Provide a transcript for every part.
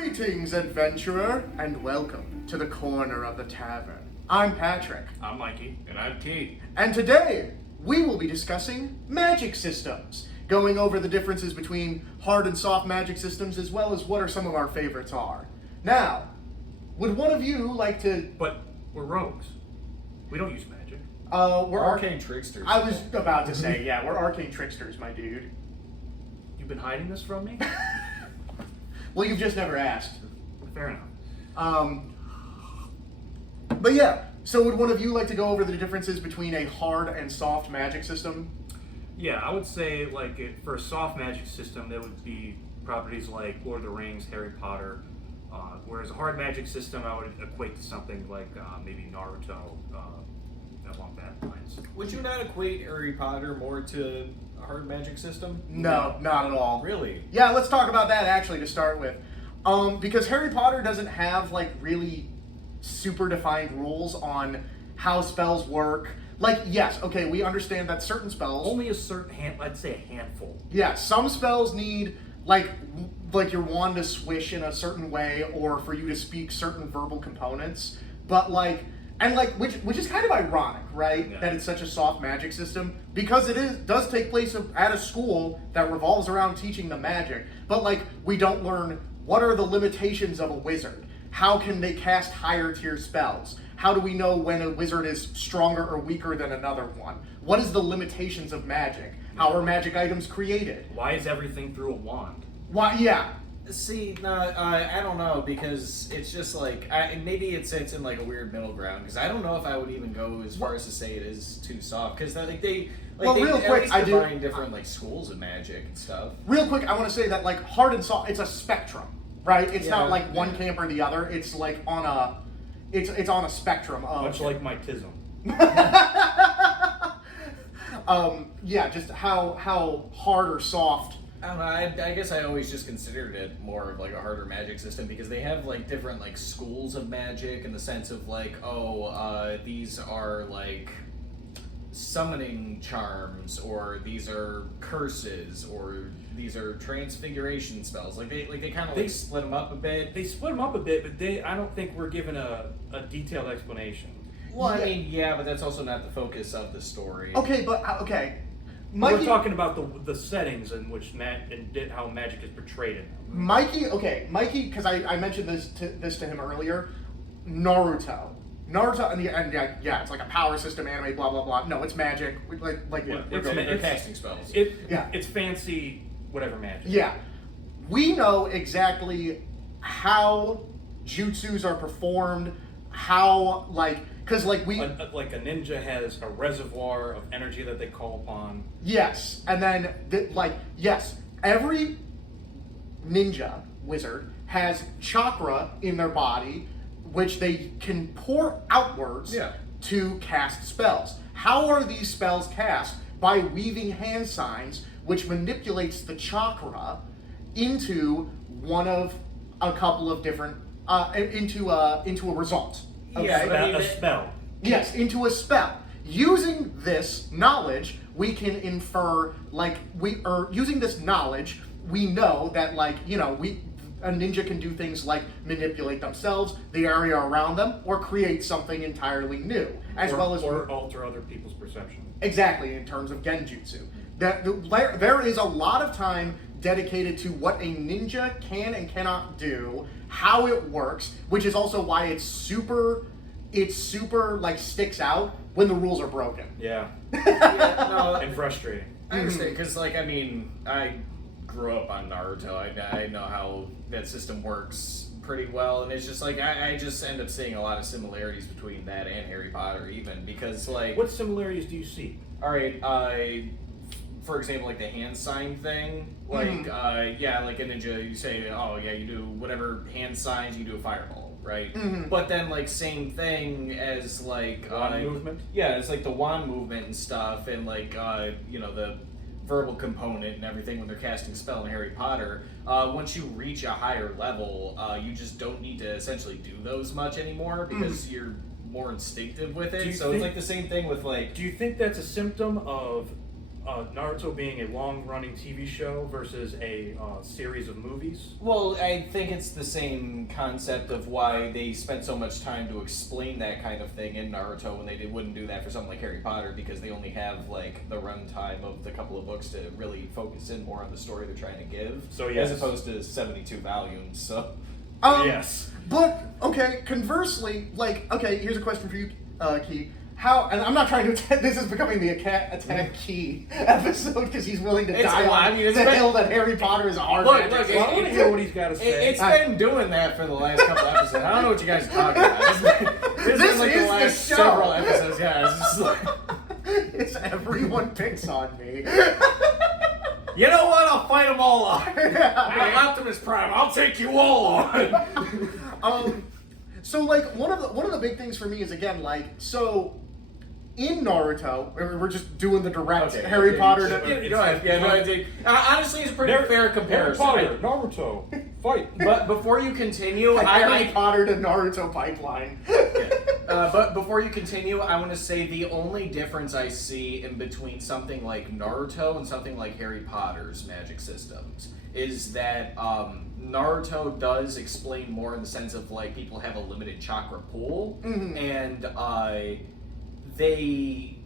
Greetings, adventurer, and welcome to the corner of the tavern. I'm Patrick. I'm Mikey. And I'm Keith. And today, we will be discussing magic systems, going over the differences between hard and soft magic systems, as well as what are some of our favorites are. Now, would one of you like to... But we're rogues. We don't use magic. We're Arcane tricksters. I was about to say, yeah, we're arcane tricksters, my dude. You've been hiding this from me? Well, you've just never asked. Fair enough. But yeah, so would one of you like to go over the differences between a hard and soft magic system? Yeah, I would say for a soft magic system, there would be properties like Lord of the Rings, Harry Potter. Whereas a hard magic system, I would equate to something like maybe Naruto, along that lines. Would you not equate Harry Potter more to a hard magic system? No, not at all. Really? Yeah, let's talk about that actually to start with. Because Harry Potter doesn't have like really super defined rules on how spells work. Like, yes, okay, we understand that certain spells... Only a certain I'd say a handful. Yeah, some spells need like your wand to swish in a certain way or for you to speak certain verbal components. But which is kind of ironic, right? Yeah. That it's such a soft magic system because does take place at a school that revolves around teaching the magic. But we don't learn what are the limitations of a wizard. How can they cast higher tier spells? How do we know when a wizard is stronger or weaker than another one? What is the limitations of magic? How are magic items created? Why is everything through a wand? Why? Yeah. See, no, I don't know, because it's just maybe it sits in a weird middle ground, because I don't know if I would even go as far as to say it is too soft, because Real quick, I define different schools of magic and stuff. Real quick, I want to say that hard and soft, it's a spectrum, right? It's not one camp or the other. It's on a, it's on a spectrum of... Much like my tism. Yeah, just how hard or soft. I don't know, I guess I always just considered it more of a harder magic system because they have different schools of magic in the sense of these are summoning charms, or these are curses, or these are transfiguration spells. They kind of split them up a bit. They split them up a bit, but I don't think we're given a detailed explanation. Well, I mean, yeah, but that's also not the focus of the story. Okay, but okay. Mikey, we're talking about the settings in which how magic is portrayed in them. Mikey, because I mentioned this to him earlier. Naruto, and yeah, it's like a power system anime, blah blah blah. No, it's magic. They're casting spells. It's fancy whatever magic. Yeah, we know exactly how jutsus are performed. How because we a ninja has a reservoir of energy that they call upon. Yes, and then yes, every ninja wizard has chakra in their body, which they can pour outwards to cast spells. How are these spells cast? By weaving hand signs, which manipulates the chakra into one of a couple of different into a result. Okay? Yeah, a spell. Yes, into a spell. Using this knowledge, we can infer using this knowledge, we know that a ninja can do things like manipulate themselves, the area around them, or create something entirely new, or alter other people's perception. Exactly, in terms of genjutsu. There is a lot of time dedicated to what a ninja can and cannot do, how it works, which is also why it's super sticks out when the rules are broken. Yeah. And frustrating. I understand, because I grew up on Naruto. I know how that system works pretty well, and it's just I just end up seeing a lot of similarities between that and Harry Potter, even because what similarities do you see? All right, for example, the hand sign thing, like a ninja, you say, oh yeah, you do whatever hand signs, you do a fireball, right? But then same thing as wand movement. Yeah, it's the wand movement and stuff, and the verbal component and everything when they're casting spell in Harry Potter. Once you reach a higher level, you just don't need to essentially do those much anymore because you're more instinctive with it. So it's the same thing with Do you think that's a symptom of Naruto being a long-running TV show versus a series of movies? Well, I think it's the same concept of why they spent so much time to explain that kind of thing in Naruto when they wouldn't do that for something like Harry Potter, because they only have like the runtime of the couple of books to really focus in more on the story they're trying to give. So yes. As opposed to 72 volumes. So Yes. But okay, conversely, like, okay, here's a question for you, Key. How, and I'm not trying to attack, this is becoming the attack Key episode because he's willing to die on the hill that Harry Potter is a hard magic. Look, I want to hear what he's got to say. It's been doing that for the last couple episodes. I don't know what you guys are talking about. This is like the last several episodes. Yeah, it's just like it's everyone picks on me. You know what? I'll fight them all on. Like Optimus Prime, I'll take you all on. So like one of the big things for me is, again, like, so in Naruto, we're just doing the direct Harry Potter. Go ahead. Honestly, it's a pretty fair comparison. Harry Potter, Naruto, fight. But before you continue, Harry Potter to Naruto pipeline. But before you continue, I want to say the only difference I see in between something like Naruto and something like Harry Potter's magic systems is that Naruto does explain more in the sense of like people have a limited chakra pool, and they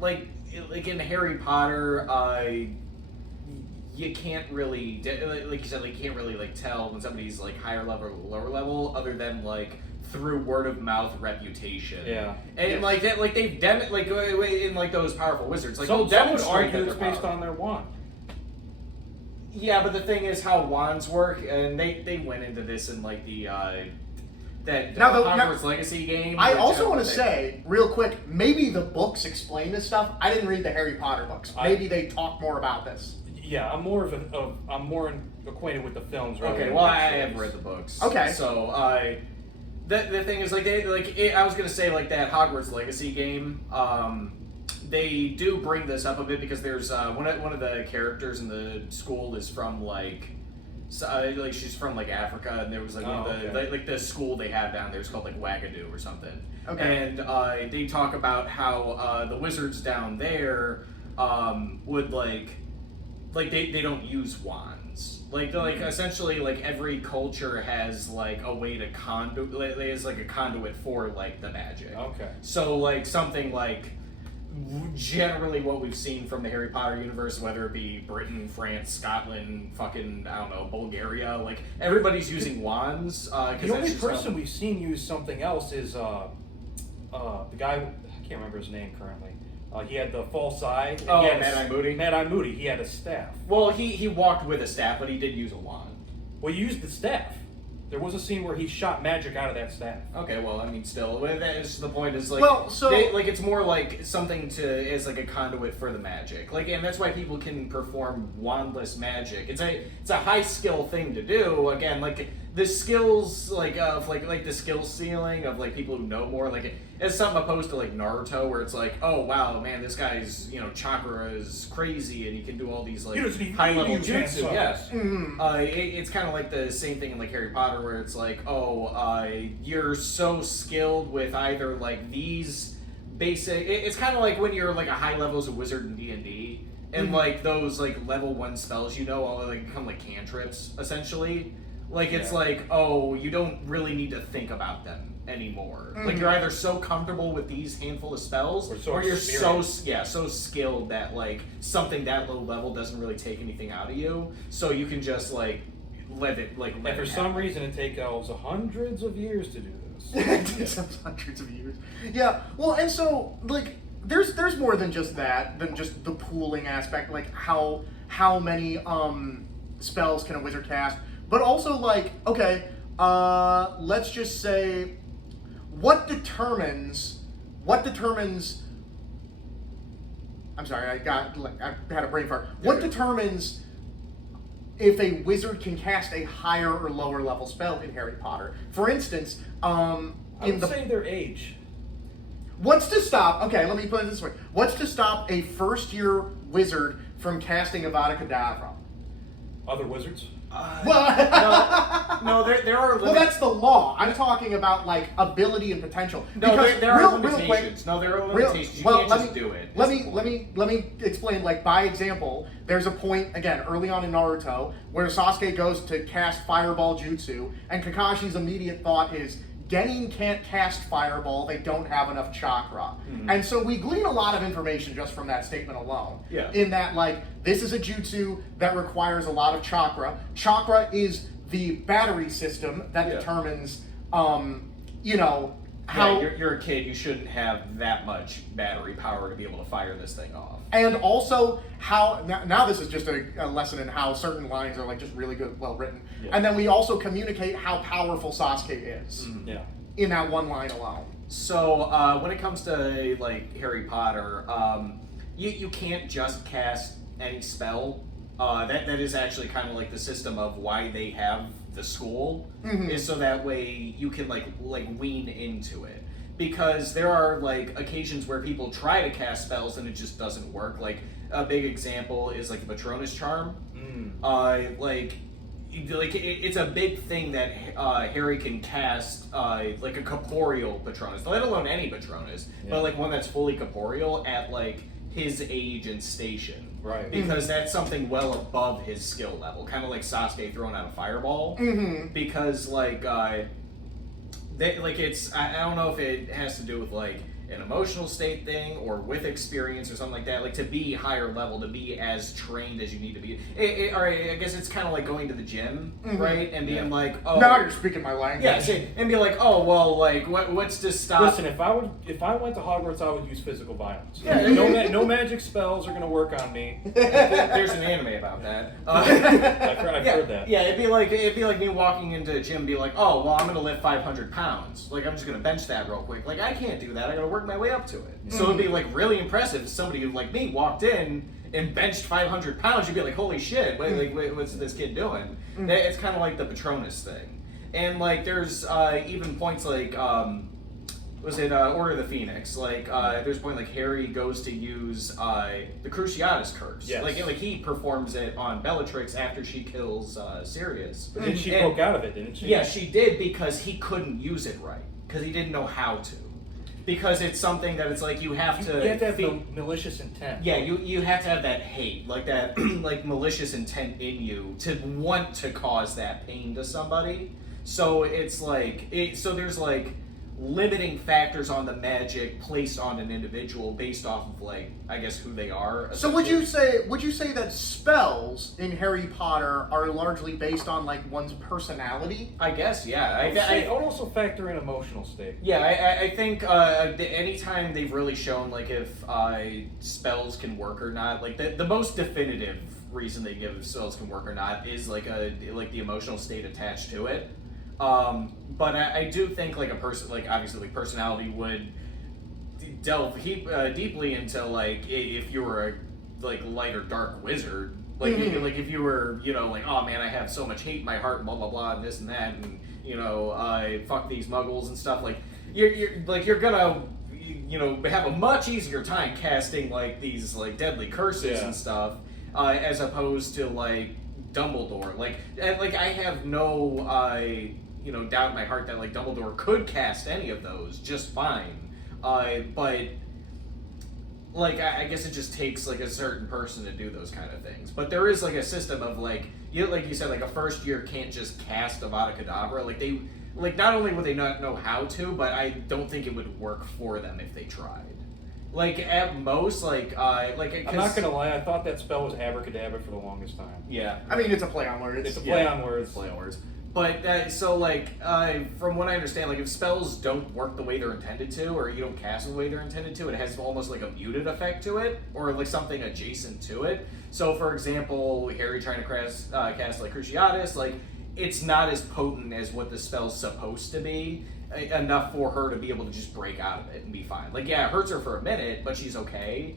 like in Harry Potter, you can't really, like you said, like you can't really like tell when somebody's like higher level or lower level, other than like through word of mouth reputation. Yeah. And like that, like they've like in like those powerful wizards, like Some would demonstrate argue that it's they're based on their wand. Yeah, but the thing is how wands work, and they went into this in like the Hogwarts Legacy game. I also want to say, real quick, maybe the books explain this stuff. I didn't read the Harry Potter books. Maybe they talk more about this. Yeah, I'm more acquainted with the films. Okay, well, I have read the books. Okay, so the thing is, like, I was gonna say, like, that Hogwarts Legacy game. They do bring this up a bit because there's one of the characters in the school is from like she's from like Africa, and there was like one of the like the school they have down there is called like Wagadoo or something. Okay. And they talk about how the wizards down there would like they don't use wands. Like essentially like every culture has like a way to is like a conduit for like the magic. Okay. So like something like generally what we've seen from the Harry Potter universe, whether it be Britain, France, Scotland, fucking, I don't know, Bulgaria, like everybody's using wands. The only person we've seen use something else is the guy, I can't remember his name currently. He had the false eye. Oh, Mad-Eye Moody? Mad-Eye Moody. He had a staff. Well, he walked with a staff, but he did use a wand. Well, he used the staff. There was a scene where he shot magic out of that staff. Okay, well, I mean, still, that is the point. Is like, well, so it's more like something as like a conduit for the magic. Like, and that's why people can perform wandless magic. It's a high skill thing to do. Again, like the skills, like of like the skill ceiling of like people who know more. Like it's something opposed to like Naruto, where it's like, oh wow, man, this guy's chakra is crazy, and he can do all these like high level jutsu. Yes, it's kind of like the same thing in like Harry Potter, where it's like, oh, you're so skilled with either like these basic. It's kind of like when you're like a high level as a wizard in D&D, and like those like level 1 spells, all like become like cantrips essentially. Like it's like, oh, you don't really need to think about them anymore. Like you're either so comfortable with these handful of spells, or you're so skilled that like something that low level doesn't really take anything out of you, so you can just like let it like. And for some reason, it takes hundreds of years to do this. It takes hundreds of years. Yeah. Well, and so like there's more than just that, than just the pooling aspect, like how many spells can a wizard cast. But also, like, okay, let's just say, what determines? I'm sorry, I had a brain fart. What determines if a wizard can cast a higher or lower level spell in Harry Potter? For instance, I would say their age. What's to stop? Okay, let me put it this way. What's to stop a first-year wizard from casting Avada Kedavra? Other wizards? No, there are Well, that's the law. I'm talking about like ability and potential. No, Because there are real limitations. quick, No, there are real- limitations. You well, can't let just me- do it. Let That's the me point. let me explain. Like by example, there's a point again early on in Naruto where Sasuke goes to cast Fireball Jutsu, and Kakashi's immediate thought is, Genin can't cast Fireball. They don't have enough chakra. And so we glean a lot of information just from that statement alone. Yeah. In that, like, this is a jutsu that requires a lot of chakra. Chakra is the battery system that Yeah. determines, you know, how. Yeah, you're a kid. You shouldn't have that much battery power to be able to fire this thing off. And also how now this is just a lesson in how certain lines are like just really good, well written. Yeah. And then we also communicate how powerful Sasuke is Yeah. in that one line alone. So when it comes to like Harry Potter, you can't just cast any spell. That is actually kind of like the system of why they have the school, is so that way you can like wean into it. Because there are like occasions where people try to cast spells and it just doesn't work. Like a big example is like the Patronus charm. It's a big thing that Harry can cast like a corporeal Patronus, let alone any Patronus, but like one that's fully corporeal at like his age and station. Right. Because that's something well above his skill level, kind of like Sasuke throwing out a fireball. Because like it's I don't know if it has to do with like an emotional state thing or with experience or something like that, like to be higher level, to be as trained as you need to be. Or I guess it's kind of like going to the gym, right? And being like, oh, Now you're speaking my language. yeah, and be like, oh well, like what's to stop? Listen, if I went to Hogwarts, I would use physical violence. Yeah, No magic spells are going to work on me. There's an anime about that. I've heard that. Yeah, it'd be like me walking into a gym and be like, oh well, I'm gonna lift 500 pounds. Like I'm just gonna bench that real quick. Like I can't do that. I gotta work my way up to it. So it'd be like really impressive if somebody like me walked in and benched 500 pounds. You'd be like, holy shit, wait, what's this kid doing? It's kind of like the Patronus thing. And like there's even points like was it Order of the Phoenix? Like there's a point like Harry goes to use the Cruciatus curse. Yes. Like he performs it on Bellatrix after she kills Sirius. But then she broke out of it, didn't she? Yeah, she did, because he couldn't use it right, because he didn't know how to. Because it's something that it's like you have to. You have to have malicious intent. Yeah, you have to have that hate, like that, like malicious intent in you to want to cause that pain to somebody. So it's like so there's like limiting factors on the magic placed on an individual based off of like I guess who they are. So would you say that spells in Harry Potter are largely based on like one's personality? I guess, yeah. I would also factor in emotional state. Yeah, I think anytime they've really shown like if spells can work or not, like the most definitive reason they give if spells can work or not is like the emotional state attached to it. But I do think like a person, like obviously like personality would delve deeply into like if you were a like light or dark wizard, like like if you were like, oh man, I have so much hate in my heart, blah blah blah, and this and that, and I fuck these muggles and stuff. Like you're gonna have a much easier time casting like these like deadly curses and stuff as opposed to like Dumbledore. Like I have no doubt in my heart that like Dumbledore could cast any of those just fine. But like I guess it just takes like a certain person to do those kind of things. But there is like a system of like you said, like a first year can't just cast Avada Kedavra. Like they not only would they not know how to, but I don't think it would work for them if they tried. Like at most, like I'm not gonna lie, I thought that spell was abracadabra for the longest time. Yeah, I mean it's a play on words. It's a play on words. Play on words. But so like from what I understand, like if spells don't work the way they're intended to, or you don't cast them the way they're intended to, it has almost like a muted effect to it, or like something adjacent to it. So for example, Harry trying to cast like Cruciatus, like it's not as potent as what the spell's supposed to be, enough for her to be able to just break out of it and be fine. Like yeah, it hurts her for a minute, but she's okay.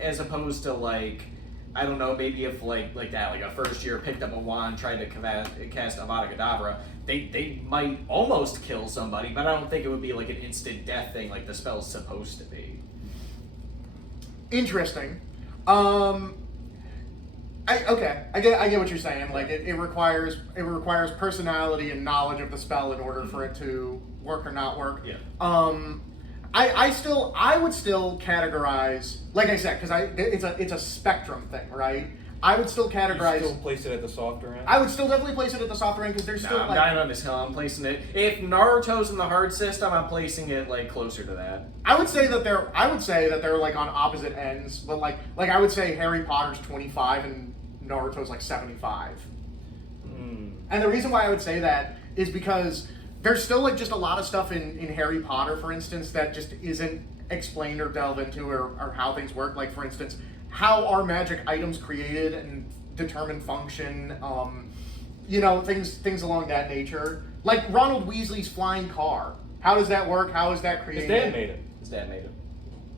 As opposed to like, I don't know, maybe if like that, like a first year picked up a wand, tried to cast Avada Kedavra, they might almost kill somebody, but I don't think it would be like an instant death thing like the spell's supposed to be. Interesting. I get what you're saying. Like it requires personality and knowledge of the spell in order for it to work or not work. Yeah. I would still categorize, like I said, because it's a spectrum thing, right? I would still categorize. You still place it at the softer end? I would still definitely place it at the softer end because there's still I'm like. dying on this hill. I'm placing it. If Naruto's in the hard system, I'm placing it like closer to that. I would say that they're like on opposite ends, but like I would say Harry Potter's 25 and Naruto's like 75. And the reason why I would say that is because there's still like just a lot of stuff in Harry Potter, for instance, that just isn't explained or delved into or how things work. Like for instance, how are magic items created and determine function, things along that nature. Like Ronald Weasley's flying car. How does that work? How is that created? His dad made it. His dad made it.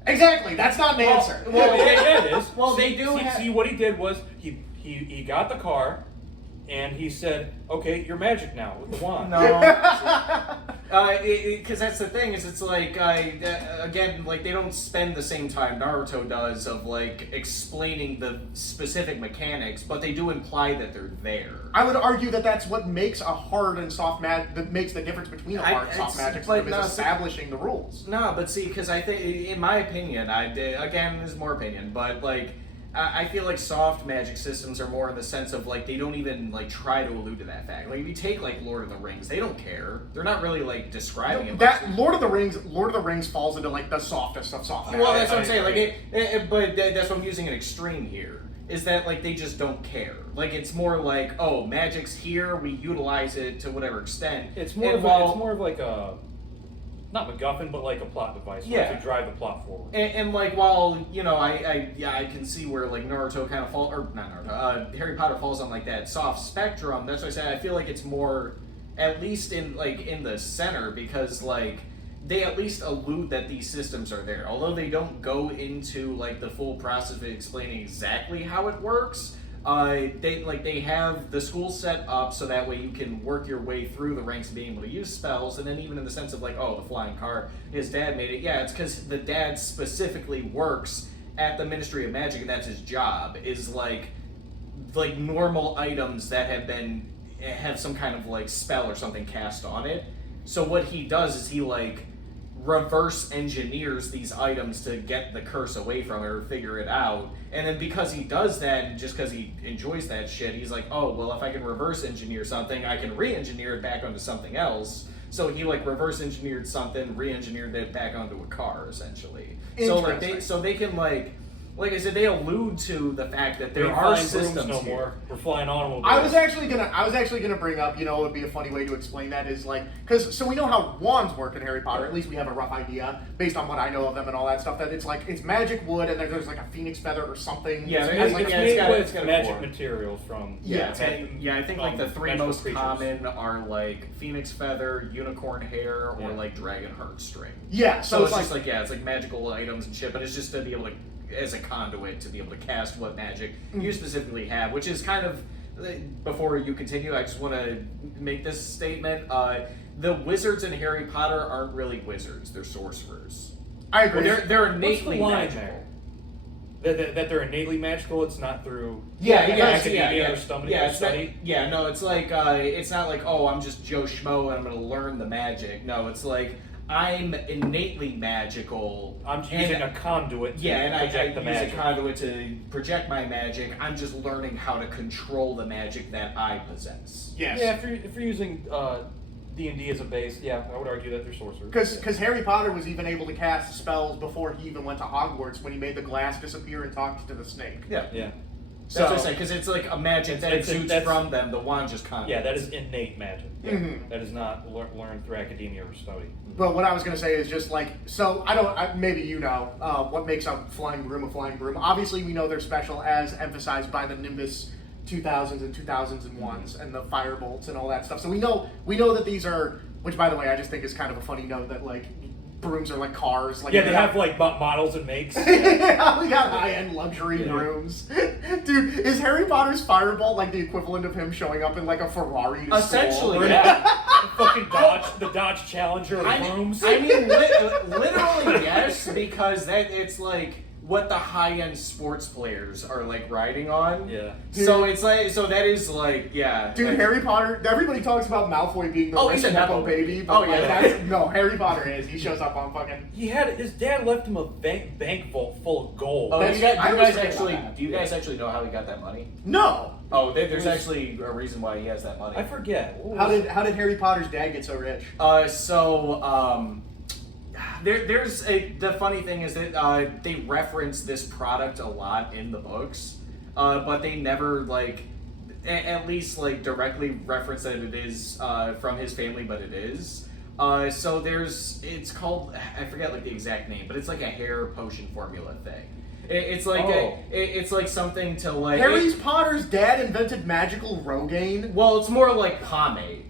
Exactly. That's not an answer. Well, yeah, it is. Well, see, they do see, what he did was he got the car, and he said, "Okay, you're magic now with the wand." No. Because that's the thing, is it's like, again, like, they don't spend the same time Naruto does of, like, explaining the specific mechanics, but they do imply that they're there. I would argue that that's what makes a hard and soft magic, that makes the difference between a hard and soft magic system, is establishing the rules. No, but see, because I think, in my opinion, again, this is more opinion, but, like, I feel like soft magic systems are more in the sense of, like, they don't even, like, try to allude to that fact. Like, if you take, like, Lord of the Rings, they don't care. They're not really, like, describing it. That Lord of the Rings falls into, like, the softest of soft magic. Well, that's what I'm saying. Like, but that's what I'm using an extreme here. Is that, like, they just don't care. Like, it's more like, oh, magic's here, we utilize it to whatever extent. It's more of like a, not MacGuffin, but like a plot device. Yeah. To drive the plot forward. And like, while, I can see where, like, Naruto kind of falls, or not Naruto, Harry Potter falls on, like, that soft spectrum. That's why I said I feel like it's more, at least in the center, because, like, they at least allude that these systems are there. Although they don't go into, like, the full process of explaining exactly how it works, they have the school set up so that way you can work your way through the ranks of being able to use spells, and then even in the sense of, like, oh, the flying car, his dad made it. Yeah, it's because the dad specifically works at the Ministry of Magic, and that's his job, is like normal items that have some kind of, like, spell or something cast on it. So what he does is he, like, reverse engineers these items to get the curse away from it or figure it out. And then because he does that, and just because he enjoys that shit, he's like, oh, well, if I can reverse engineer something, I can re-engineer it back onto something else. So he, like, reverse engineered something, re-engineered it back onto a car, essentially. So, like, they can, like I said, they allude to the fact that there are systems no here. more. We're flying automobiles. I was actually gonna bring up, it would be a funny way to explain that is like, so we know how wands work in Harry Potter. At least we have a rough idea based on what I know of them and all that stuff. That it's magic wood and there's like a phoenix feather or something. Yeah, It's it's got magic core. materials from. Yeah, I think like the three magical most creatures. common are like phoenix feather, unicorn hair, or Yeah. like dragon heartstring. Yeah, So it's like, just like it's like magical items and shit, but it's just to be able to, as a conduit, to be able to cast what magic you specifically have, which is kind of, before you continue, I just want to make this statement. The wizards in Harry Potter aren't really wizards; they're sorcerers. I agree. They're What's the innately line magical. there? That they're innately magical. It's not through. Academia or study. It's like it's not like, oh, I'm just Joe Schmo and I'm going to learn the magic. No, it's like, I'm innately magical. I'm using a conduit to project the use magic. a conduit to project my magic. I'm just learning how to control the magic that I possess. Yes. Yeah, if you're using D&D as a base, yeah, I would argue that they're sorcerers. Because Harry Potter was even able to cast spells before he even went to Hogwarts when he made the glass disappear and talked to the snake. Yeah. So, That's what I'm saying, because it's like a magic that exudes that's- from them. The wand just conduits. Yeah, that is innate magic. Mhm. That is not learned through academia or study. But what I was going to say is just like, so maybe what makes a flying broom a flying broom. Obviously, we know they're special as emphasized by the Nimbus 2000s and 2001s and the fire bolts and all that stuff. So we know that these are, which by the way, I just think is kind of a funny note that like brooms are like cars. Like, Yeah, they have like models and makes. Yeah, we got high-end luxury brooms. Dude, is Harry Potter's firebolt like the equivalent of him showing up in like a Ferrari to Essentially, school? Yeah. Fucking the Dodge Challenger of brooms. I mean, literally yes, because it's like what the high-end sports players are like riding on. Yeah. So it's like, so that is like, yeah. Dude, Harry Potter, everybody talks about Malfoy being the rich he's a Nepo Nepo baby, but Oh, like, yeah. no, Harry Potter is. He shows up on fucking... His dad left him a bank vault full of gold. Oh, That's- do I you always guys forget actually about that. do you guys actually know how he got that money? No! Oh, there's actually a reason why he has that money. I forget. What How was did Harry Potter's dad get so rich? The funny thing is that they reference this product a lot in the books, but they never like, at least like directly reference that it is from his family, but it is. So it's called, I forget like the exact name, but it's like a hair potion formula thing. It's like it's like something to like. Harry Potter's dad invented magical Rogaine? Well, it's more like pomade.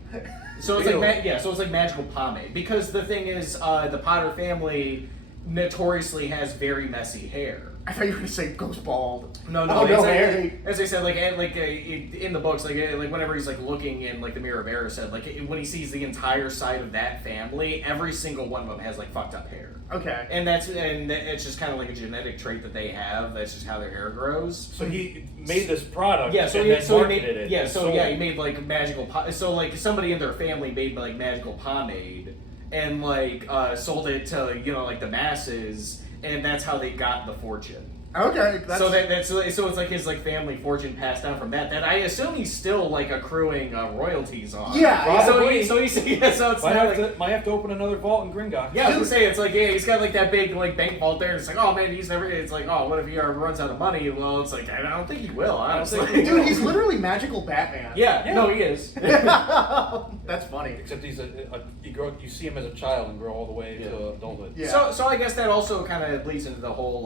So it's Ew. like so it's like magical pomade, because the thing is, the Potter family notoriously has very messy hair. I thought you were going to say ghost bald. No, Oh, it's no, like, Harry. as I said, in the books, like whenever he's like looking in like the Mirror of Erised, like when he sees the entire side of that family, every single one of them has like fucked up hair. Okay. And it's just kind of like a genetic trait that they have. That's just how their hair grows. So he made this product Yeah, so and he, then so he marketed made, it. yeah, and so sold yeah, it. he made like magical. So like somebody in their family made like magical pomade and like sold it to like the masses, and that's how they got the fortune. Okay. That's... So so it's like his like family fortune passed down from that. That I assume he's still like accruing royalties on. Yeah, So probably. so it's Might not like. might have to open another vault in Gringotts. Yeah, I was gonna say, it's like, yeah, he's got like that big like bank vault there, and it's like, oh man, he's never. It's like, oh, what if he ever runs out of money? Well, it's like, I don't think he will, honestly. Dude, he's literally magical Batman. Yeah, no, he is. That's funny. Except he's you see him as a child and grow all the way to adulthood. Yeah. So I guess that also kind of leads into the whole.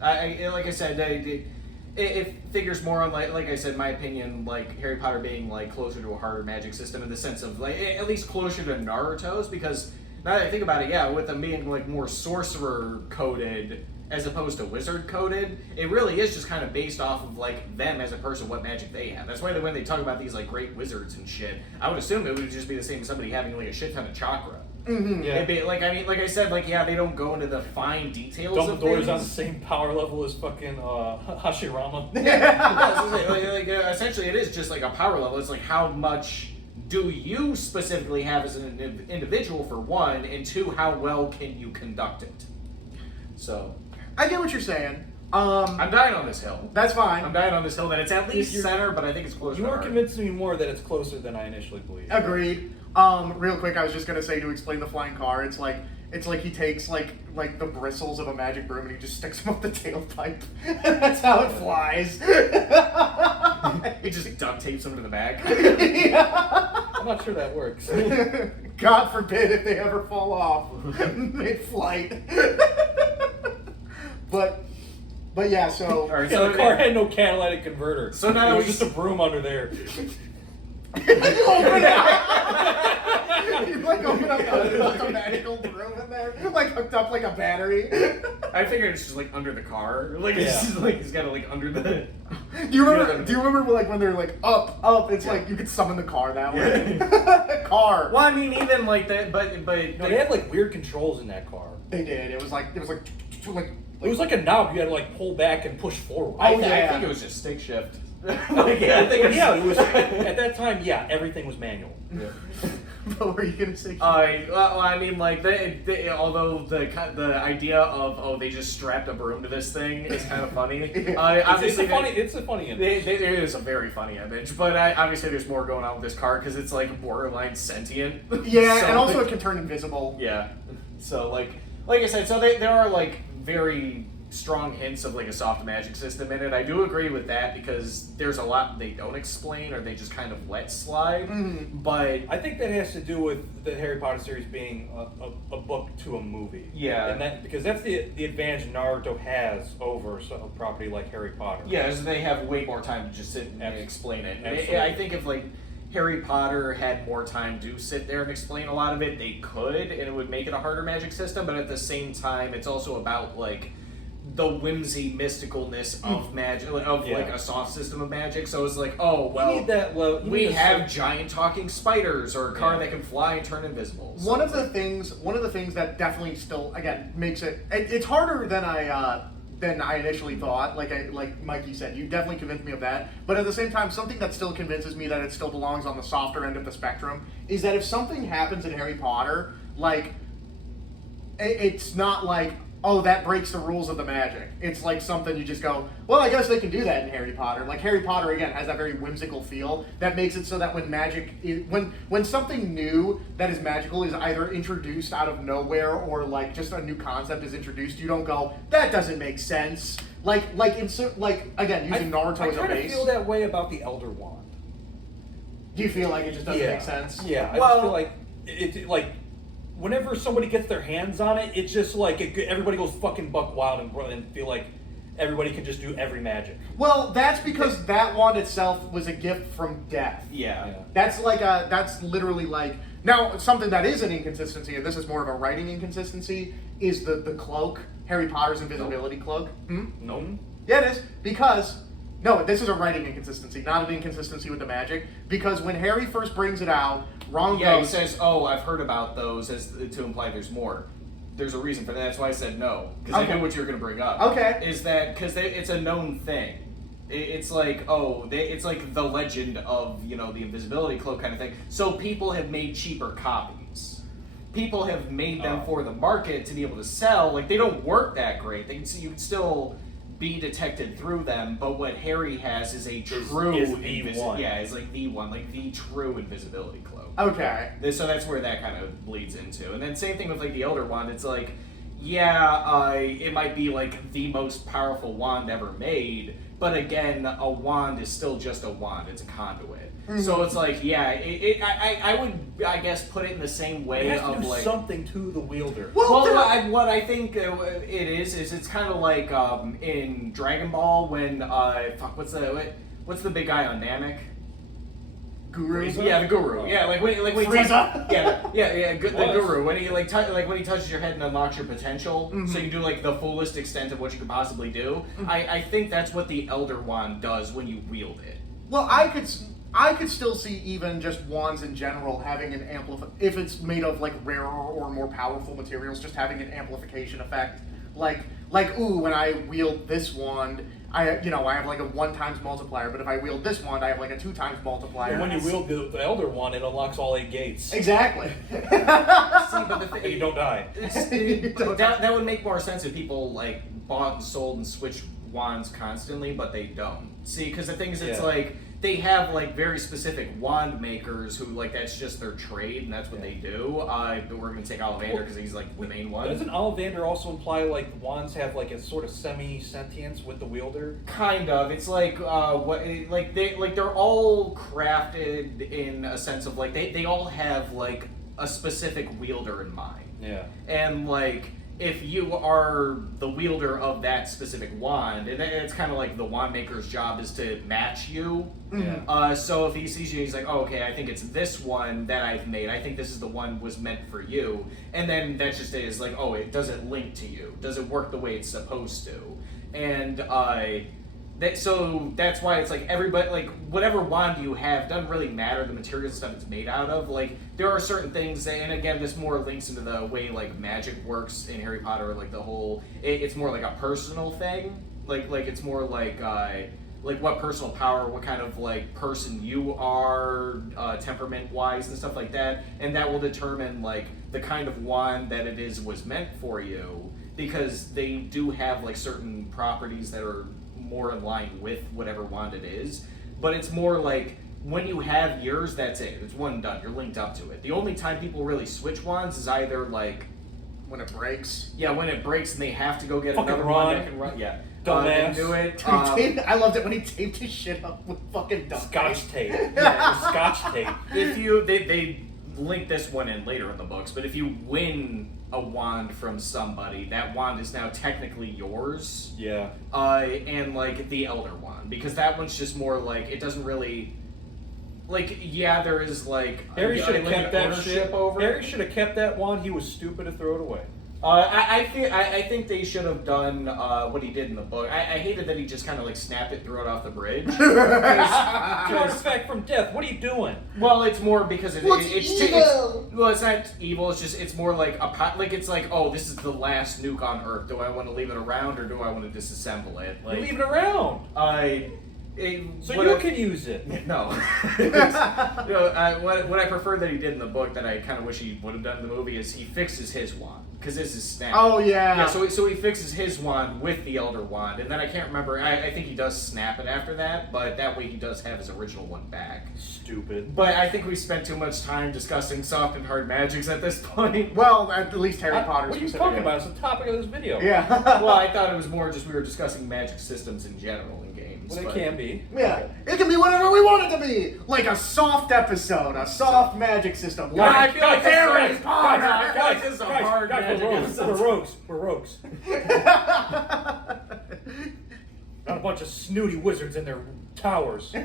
Like I said, it figures more on like I said, my opinion, like Harry Potter being like closer to a harder magic system in the sense of like at least closer to Naruto's, because now that I think about it, yeah, with them being like more sorcerer coded as opposed to wizard coded, it really is just kind of based off of like them as a person, what magic they have. That's why when they talk about these like great wizards and shit, I would assume it would just be the same as somebody having like a shit ton of chakra. Mm-hmm. Yeah. It'd be, like I said, like yeah, they don't go into the fine details of things. Dumbledore's on the same power level as fucking Hashirama. Yeah, so essentially, it is just like a power level. It's like how much do you specifically have as an individual, for one, and two, how well can you conduct it? So I get what you're saying. I'm dying on this hill. That's fine. I'm dying on this hill that it's at least You're- center, but I think it's closer. You to are heart. convincing me more that it's closer than I initially believed. Agreed. Real quick, I was just gonna say to explain the flying car. It's like he takes like the bristles of a magic broom and he just sticks them up the tailpipe. And that's how it flies. He just duct tapes them to the back. I'm not sure that works. God forbid if they ever fall off mid-flight. But yeah, so All right, Yeah, the car had no catalytic converter. So now it was we- just a broom under there. you open it up. You like open up a magical broom in there, like hooked up like a battery. I figured it's just like under the car. Like it's Yeah. just like he's got it like under the. Do you remember? Do you remember like when they're like up? It's like you could summon the car that way. Car. Well, I mean, even like that, but No, they had like weird controls in that car. They did. It was like It was like a knob you had to like pull back and push forward. Oh, I yeah. think it was just stick shift. Like, yeah, I think it's, Yeah, it was at that time. Yeah, everything was manual. What were you gonna say? well, I mean, like, although the idea of they just strapped a broom to this thing is kind of funny. Obviously, It's a funny image. it is a very funny image, but obviously there's more going on with this car because it's like borderline sentient. Yeah, So, and also like, it can turn invisible. yeah. So like I said, so there are like very strong hints of like a soft magic system in it. I do agree with that because there's a lot they don't explain or they just kind of let slide. Mhm. But I think that has to do with the Harry Potter series being a book to a movie. Yeah. and that because that's the advantage Naruto has over a property like Harry Potter. yeah, is they have way more time to just sit and explain it. And Absolutely. I think if like Harry Potter had more time to sit there and explain a lot of it, they could, and it would make it a harder magic system. But at the same time, it's also about like the whimsy mysticalness of magic, of Yeah. like a soft system of magic. So it's like, oh You well, need that. we have giant talking spiders or a car Yeah. that can fly and turn invisible. So One of it's the things that definitely still again makes it. It's harder than I than I initially thought. Like Mikey said, you definitely convinced me of that. But at the same time, something that still convinces me that it still belongs on the softer end of the spectrum is that if something happens in Harry Potter, like, it's not like, oh, that breaks the rules of the magic. It's like something you just go, well, I guess they can do that in Harry Potter. Like, Harry Potter, again, has that very whimsical feel that makes it so that when something new that is magical is either introduced out of nowhere or, like, just a new concept is introduced, you don't go, that doesn't make sense. Again, using Naruto as a I kind of base. feel that way about the Elder Wand. Do you feel like it just doesn't make sense? Yeah, I just feel like it like whenever somebody gets their hands on it, it's just like everybody goes fucking buck wild and feel like everybody can just do every magic. Well, that's because that wand itself was a gift from death. Yeah. That's literally like, now something that is an inconsistency, and this is more of a writing inconsistency, is the cloak, Harry Potter's invisibility cloak. Nope. Yeah, it is, because, no, this is a writing inconsistency, not an inconsistency with the magic, because when Harry first brings it out, Ron Yeah, he goes, says, "Oh, I've heard about those," as to imply there's more. There's a reason for that. That's why I said no, because I knew what you were going to bring up. Okay. Is that because it's a known thing? It's like it's like the legend of the invisibility cloak kind of thing. So people have made cheaper copies. People have made them for the market to be able to sell. Like, they don't work that great. You can still be detected through them, but what Harry has is a true is the one. Yeah, is like the one, like the true invisibility cloak. okay. So that's where that kind of bleeds into. And then same thing with like the Elder Wand. It's like, yeah, it might be like the most powerful wand ever made, but again, a wand is still just a wand. It's a conduit. Mm-hmm. So it's like, yeah, I would, I guess, put it in the same way It has to of do like something to the wielder. Well, what I think it is it's kind of like in Dragon Ball when what's the big guy on Namek? Guru? Yeah, the Guru. Yeah, like when he Frieza? the Guru when he when he touches your head and unlocks your potential, so you can do like the fullest extent of what you could possibly do. I think that's what the Elder Wand does when you wield it. Well, I could still see even just wands in general having an if it's made of like rarer or more powerful materials, just having an amplification effect. Like when I wield this wand, I have like a 1 times multiplier, but if I wield this wand, I have like a 2 times multiplier. And when you wield the Elder Wand, it unlocks all 8 gates. Exactly. See, but the thing, And you don't die. that would make more sense if people like bought and sold and switched wands constantly, but they don't. See, because the thing is, it's like they have like very specific wand makers who like that's just their trade and that's what they do. We're gonna take Ollivander because he's like the main one. Doesn't Ollivander also imply like wands have like a sort of semi-sentience with the wielder? Kind of. It's like they're all crafted in a sense of like they all have like a specific wielder in mind. Yeah. And like if you are the wielder of that specific wand, and it's kind of like the wand maker's job is to match you. Yeah. So if he sees you, he's like, oh, okay, I think it's this one that I've made. I think this is the one was meant for you. And then that just is like, oh, does it link to you? Does it work the way it's supposed to? And so that's why it's like everybody, like whatever wand you have doesn't really matter the material stuff it's made out of. Like there are certain things, and again, this more links into the way like magic works in Harry Potter. Like the whole, it's more like a personal thing. Like it's more like what personal power, what kind of like person you are, temperament wise and stuff like that, and that will determine like the kind of wand that it was meant for you, because they do have like certain properties that are more in line with whatever wand it is. But it's more like when you have yours, that's it. It's one and done. You're linked up to it. The only time people really switch wands is either like when it breaks. Yeah, when it breaks and they have to go get Fucking another Ron. one that can run. Yeah. Dumbass. Do it. I loved it when he taped his shit up with fucking duct Scotch tape. tape. Yeah, Scotch tape. If you they link this one in later in the books, but if you win a wand from somebody, that wand is now technically yours. Yeah. And like the Elder Wand, because that one's just more like it doesn't really. Like, yeah, there is like Harry should have kept that ownership shit over. Harry should have kept that wand. He was stupid to throw it away. I think they should have done what he did in the book. I hated that he just kind of like snapped it, threw it off the bridge. Artifact from death. What are you doing? Well, it's more because Well, it's evil. well, it's not evil. It's more like it's like, oh, this is the last nuke on Earth. Do I want to leave it around or do I want to disassemble it? Like, Leave it around. So you can use it. No. What I prefer that he did in the book that I kind of wish he would have done in the movie is he fixes his wand. Because this is snap. Oh, yeah. Yeah, so he fixes his wand with the Elder Wand. And then I can't remember, I think he does snap it after that, but that way he does have his original one back. Stupid. But I think we spent too much time discussing soft and hard magics at this point. Well, at least Harry Potter. What are you talking about? It's the topic of this video. Yeah. Well, I thought it was more just we were discussing magic systems in general in games. Well, it but- can be. Yeah, it can be whatever we want it to be. Like a soft episode, a soft magic system. Yeah, I feel like Harry this is Potter. I feel like this is a hard magic episode. We're rogues. Got a bunch of snooty wizards in their towers. Too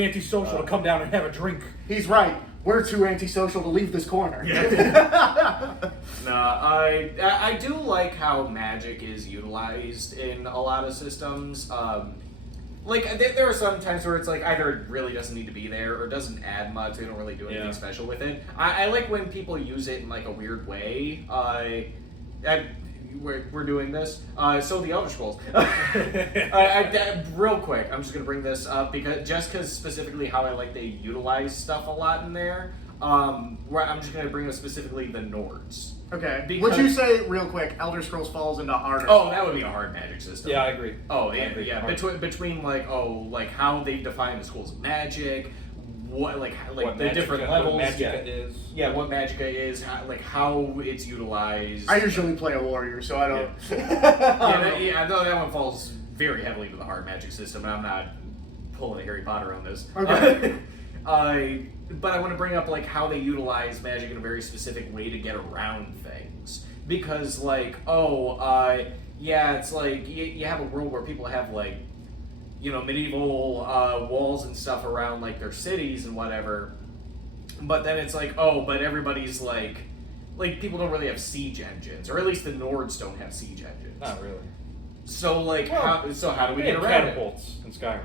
antisocial to come down and have a drink. He's right. We're too antisocial to leave this corner. No, I do like how magic is utilized in a lot of systems. Like, there are some times where it's like either it really doesn't need to be there or doesn't add much. They don't really do anything special with it. I like when people use it in like a weird way. We're doing this. So the Elder Scrolls. Real quick, I'm just gonna bring this up because specifically how I like they utilize stuff a lot in there. Where I'm just gonna bring up specifically the Nords. Okay. Because- Would you say real quick, Elder Scrolls falls into harder? Oh, that would be a hard magic system. Yeah, I agree. Oh, I yeah, agree. yeah. Hard. Between like how they define the schools of magic, what What the different levels. What Magicka is. Yeah, what Magicka is, how it's utilized. I usually play a warrior, so I don't. I know that one falls very heavily to the hard magic system, and I'm not pulling a Harry Potter on this. Okay. But I want to bring up like how they utilize magic in a very specific way to get around things. Because it's like you have a world where people have like, medieval walls and stuff around like their cities and whatever. But then it's like, but everybody's like people don't really have siege engines, or at least the Nords don't have siege engines. Not really. So how do we They get have around it? catapults in Skyrim.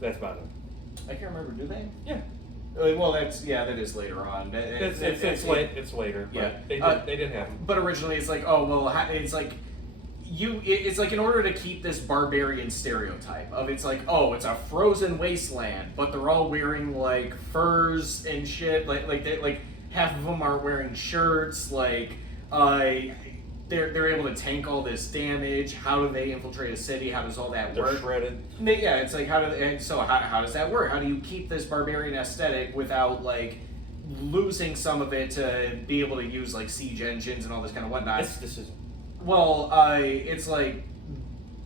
That's about it. I can't remember. Do they? Yeah. Well, that is later on. It's later. Yeah. But they did have them. But originally, it's like, it's like it's like in order to keep this barbarian stereotype of it's like, it's a frozen wasteland, but they're all wearing like furs and shit. Like half of them aren't wearing shirts. Like they're able to tank all this damage. How do they infiltrate a city? How does all that They're work? shredded. Yeah, it's like how does that work? How do you keep this barbarian aesthetic without like losing some of it to be able to use like siege engines and all this kind of whatnot? This isn't. Well, it's like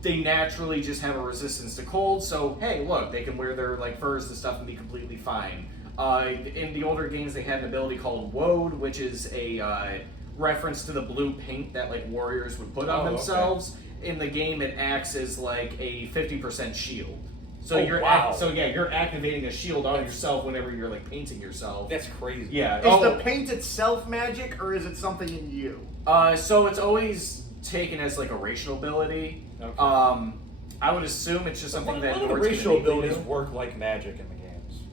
they naturally just have a resistance to cold. So hey, look, they can wear their like furs and stuff and be completely fine. In the older games, they had an ability called Woad, which is a reference to the blue paint that like warriors would put on themselves. Okay. In the game, it acts as like a 50% shield. So you're activating a shield on yourself whenever you're like painting yourself. That's crazy. Yeah. Is the paint itself magic, or is it something in you? So it's always taken as like a racial ability. Okay. I would assume it's just something that the Nords racial can innately abilities do. work like magic in the games.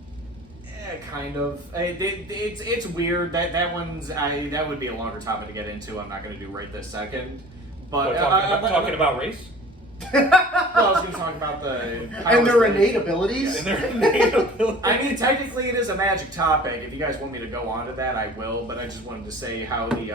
Kind of. It's weird. That would be a longer topic to get into. I'm not going to do right this second. But talking about race. Well, I was going to talk about the And their innate abilities? And their innate abilities. I mean, technically it is a magic topic. If you guys want me to go on to that, I will. But I just wanted to say how the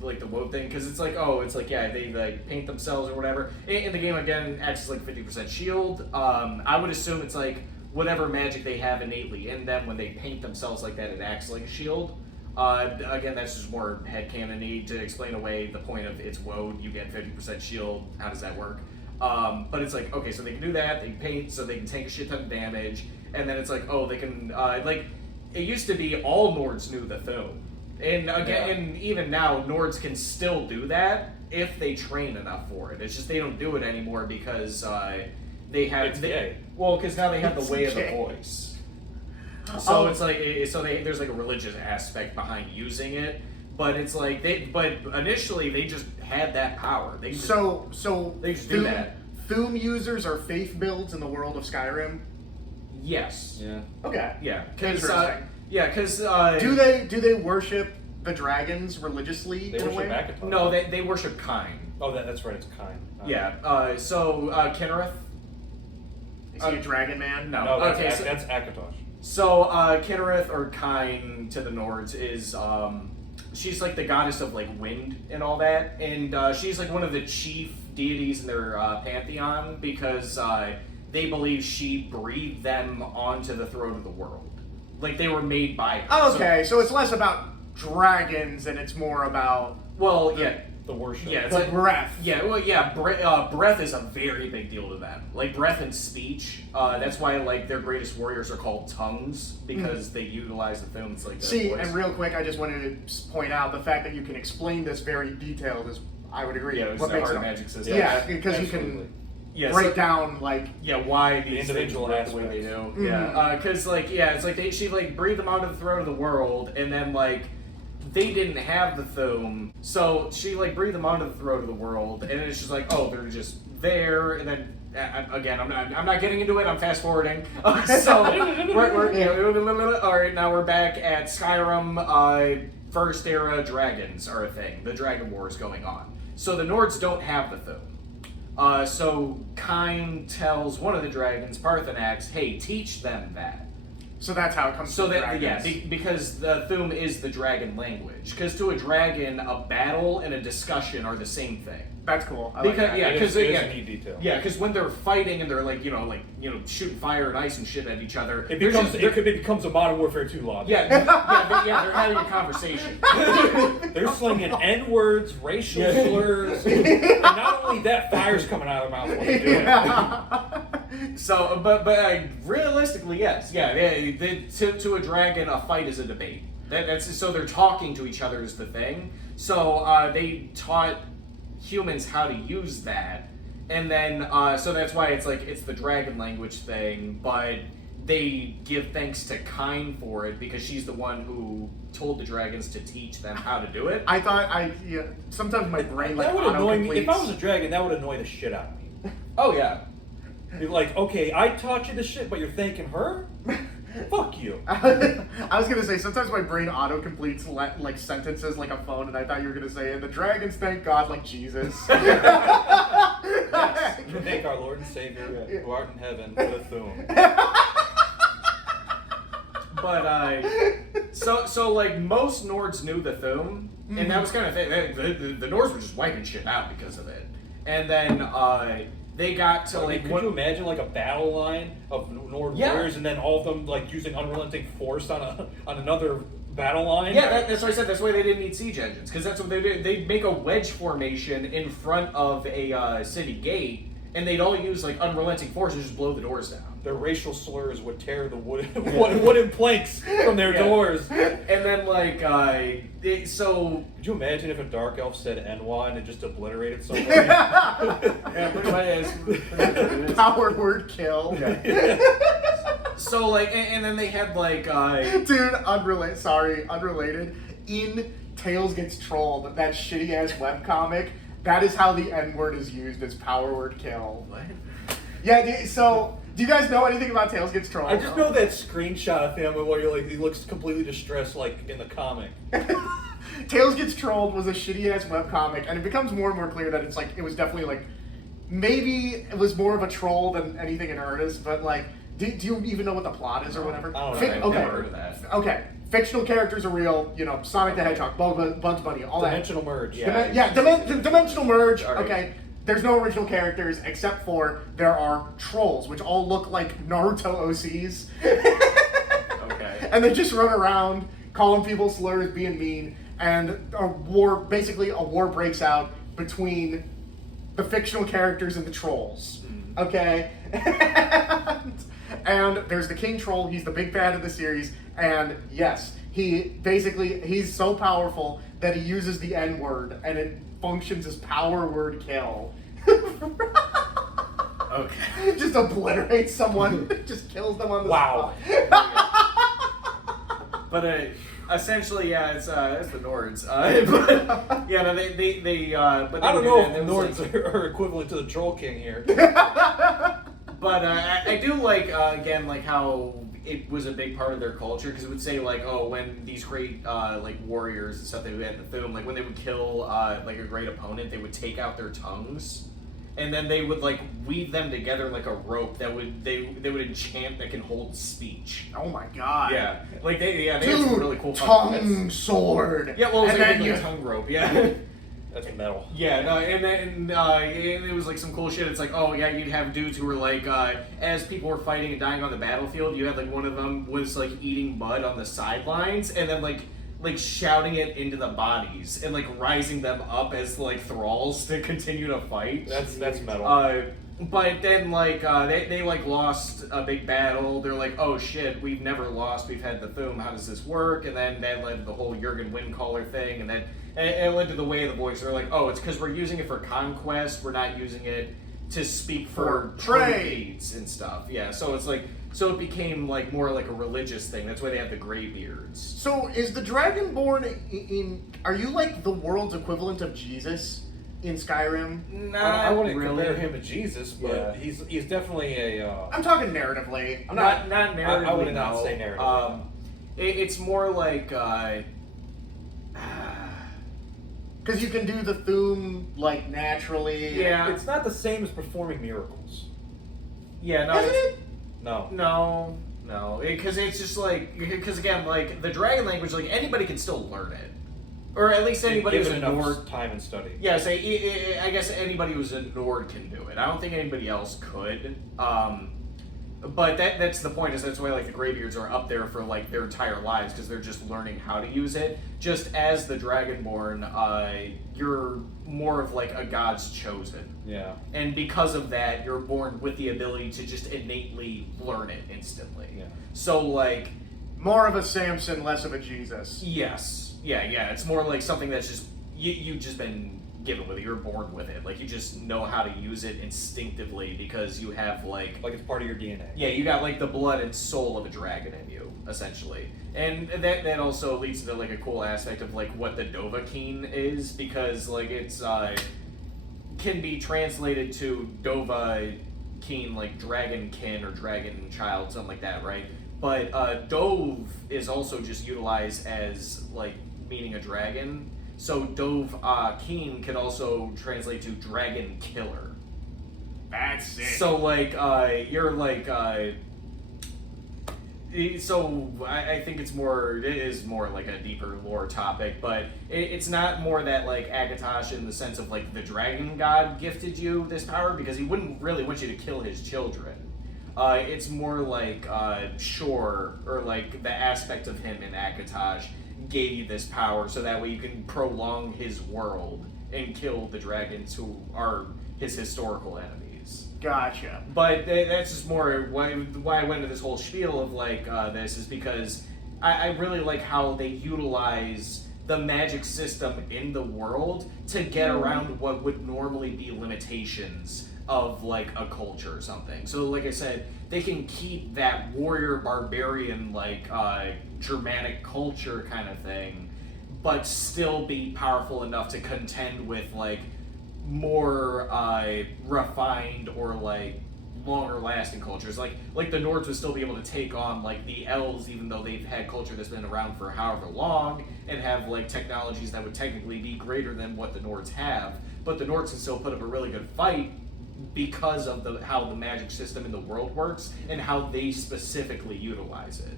like the woad thing, because it's like they like paint themselves or whatever. In the game again, acts as like 50% shield. I would assume it's like whatever magic they have innately in them, when they paint themselves like that, it acts like a shield. Again, that's just more headcanon-y to explain away the point of it's woad. You get 50% shield. How does that work? But it's like, okay, so they can do that. They paint, so they can take a shit ton of damage, and then it's like, they can like. It used to be all Nords knew the Thune. And again, and even now, Nords can still do that if they train enough for it. It's just they don't do it anymore because they have because now they have the way of the voice. So it's like there's like a religious aspect behind using it, But it's like but initially they just had that power. They just, they just do that. Thuum users are faith builds in the world of Skyrim. Yes. Yeah. Okay. Yeah. Interesting. Because do they worship the dragons religiously? They in a worship way? Akatosh. no, they worship Kine. Oh, that's right. It's kind. Yeah. So Kinnereth. Is he a dragon man? No. No, that's, Okay, so- that's Akatosh. So Kinnereth or Kine to the Nords is she's like the goddess of like wind and all that, and she's like one of the chief deities in their pantheon because they believe she breathed them onto the throne of the world, like they were made by her. Okay, so it's less about dragons and it's more about Well, yeah. The worship. Yeah, it's the like, breath. Yeah, well, yeah, breath is a very big deal to them. Like, breath and speech. That's why, like, their greatest warriors are called tongues, because they utilize the films like their See, voice. and real quick, I just wanted to point out the fact that you can explain this very detailed is, I would agree. Yeah, it's what the makes hard it magic system. Yeah, because you Absolutely. can Yeah, break so- down, like, Yeah, why The these individual things work the way they do. aspects. Yeah, because like it's like she like breathed them onto the throne of the world, and then like they didn't have the Thuum, so she like breathed them onto the throne of the world, and it's just like oh they're just there, and then again I'm not getting into it. I'm fast forwarding. So we're all right. Now we're back at Skyrim. First era dragons are a thing. The Dragon War is going on. So the Nords don't have the Thuum. So Kine tells one of the dragons, Parthenax, hey, teach them that. so that's how it comes So to that dragons. because the Thuum is the dragon language. Because to a dragon, a battle and a discussion are the same thing. That's cool. I like Because that. yeah, It because is a neat detail. yeah, because when they're fighting and they're like shooting fire and ice and shit at each other, It they're becomes just- it becomes a Modern Warfare 2 logic. they're having a conversation. They're slinging N words, racial slurs, and not only that, fire's coming out of their mouth when they do it. So, but realistically, yes, yeah. To a dragon, a fight is a debate. That's so they're talking to each other is the thing. So they taught humans how to use that, and then so that's why it's like it's the dragon language thing. But they give thanks to Kine for it because she's the one who told the dragons to teach them how to do it. I thought sometimes my brain like That would annoy me. If I was a auto-completes. dragon, that would annoy the shit out of me. Oh yeah. You're like, okay, I taught you this shit, but you're thanking her? Fuck you. I was gonna say sometimes my brain auto completes like sentences like a phone, and I thought you were gonna say, "And the dragons thank God like Jesus." Yes. Thank our Lord and Savior who art in heaven for the Thuum. But so like most Nords knew the Thuum, and that was kind of the Nords were just wiping shit out because of it. And then they got to like Could you imagine like a battle line of Nord Yeah. warriors and then all of them like using unrelenting force on another battle line? Yeah, that's what I said. That's why they didn't need siege engines, because that's what they did. They'd make a wedge formation in front of a city gate, and they'd all use like unrelenting force and just blow the doors down. Their racial slurs would tear the wooden planks from their Yeah. doors. And then like so Could you imagine if a dark elf said NY and it just obliterated somebody? yeah, pretty much is. Power word kill. So like and then they had like Dude, unrelated. In Tails Gets Trolled, that shitty ass webcomic, that is how the N-word is used as power word kill. what? Yeah, so do you guys know anything about Tails Gets Trolled? I just know that screenshot of him where you're like he looks completely distressed like in the comic. Tails Gets Trolled was a shitty ass webcomic, and it becomes more and more clear that it's like it was definitely like maybe it was more of a troll than anything in earnest, but like do you even know what the plot is or whatever? I don't know. I've Okay. never heard of that. Okay. Fictional characters are real, Sonic the Hedgehog, Bugs Bunny, all that. Dimensional merge. Dimensional merge. All right. Okay, there's no original characters except for there are trolls, which all look like Naruto OCs, Okay. and they just run around calling people slurs, being mean, and basically a war breaks out between the fictional characters and the trolls. Okay, and there's the King Troll. He's the big bad of the series, and yes, he's so powerful that he uses the N-word, and it functions as power word kill. Okay. Just obliterates someone, just kills them on the Wow. spot. But essentially, yeah, it's the Nords. But yeah, no, but I don't do know that, if and the it was Nords like- are equivalent to the Troll King here. But I do like again like how it was a big part of their culture because it would say like, oh, when these great like warriors and stuff they had in the film, like when they would kill like a great opponent, they would take out their tongues. And then they would like weave them together like a rope that they would enchant that can hold speech. Oh my god. Yeah, like they had Dude, some really cool tongue sword. Yeah, well, it was and like, then a you, big tongue rope. Yeah. That's metal. Yeah, no, and then it was like some cool shit. It's like, oh yeah, you'd have dudes who were like, as people were fighting and dying on the battlefield, you had like one of them was like eating mud on the sidelines, and then like shouting it into the bodies and like rising them up as like thralls to continue to fight. That's metal. But then like they like lost a big battle. They're like, oh shit, we've never lost. We've had the Thum. How does this work? And then that led to the whole Jurgen Windcaller thing, and then it led to the Way of the Voice. They're like, oh, it's because we're using it for conquest. We're not using it to speak for trades and stuff. Yeah, so it's like so it became like more like a religious thing. That's why they have the graybeards. So is the Dragonborn in? Are you like the world's equivalent of Jesus in Skyrim? Not I wouldn't really. compare him to Jesus, but Yeah. he's definitely a. I'm talking narratively. I'm Not not. narratively. I would not no. say narratively. It's more like Because you can do the Thum like naturally. yeah, It's not the same as performing miracles. yeah. No, Isn't it? No. no, because it's just like because again, like the dragon language, like anybody can still learn it, or at least anybody It who's gives a it enough Nord. time and study. Yeah, I guess anybody who's a Nord can do it. I don't think anybody else could. But that's the point. Is that's why like the Greybeards are up there for like their entire lives because they're just learning how to use it. Just as the Dragonborn, you're more of like a god's chosen, Yeah. and because of that, you're born with the ability to just innately learn it instantly. Yeah. So like, More of a Samson, less of a Jesus. yes, yeah. It's more like something that's just you've just been given with it. You're born with it. Like you just know how to use it instinctively because you have like Like it's part of your DNA. yeah, you got like the blood and soul of a dragon in you, essentially. And that also leads to like a cool aspect of like what the Dovahkiin is, because like it's can be translated to Dovahkiin, like dragonkin or dragon child, something like that, right? But Dove is also just utilized as like meaning a dragon. So Dovahkiin can also translate to dragon killer. That's it. So like you're like so I think it is more like a deeper lore topic, but it's not more that like Akatosh in the sense of like the dragon god gifted you this power because he wouldn't really want you to kill his children. It's more like Shor or like the aspect of him in Akatosh gave you this power so that way you can prolong his world and kill the dragons who are his historical enemies. Gotcha. But that's just more why I went into this whole spiel of like this is because I really like how they utilize the magic system in the world to get around what would normally be limitations of like a culture or something. So like I said, they can keep that warrior barbarian like Germanic culture kind of thing, but still be powerful enough to contend with like more refined or like longer lasting cultures. Like the Nords would still be able to take on like the Elves, even though they've had culture that's been around for however long and have like technologies that would technically be greater than what the Nords have. But the Nords can still put up a really good fight because of how the magic system in the world works and how they specifically utilize it.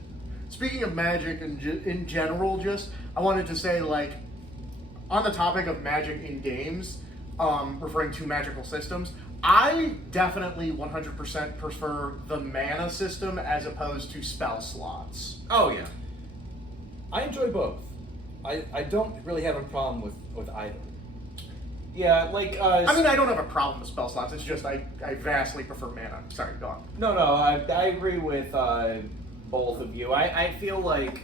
Speaking of magic in general, just I wanted to say, like, on the topic of magic in games, referring to magical systems, I definitely 100% prefer the mana system as opposed to spell slots. Oh yeah. I enjoy both. I don't really have a problem with either. Yeah, like I mean, I don't have a problem with spell slots. It's just I vastly prefer mana. Sorry, go on. No, I agree with both of you. I feel like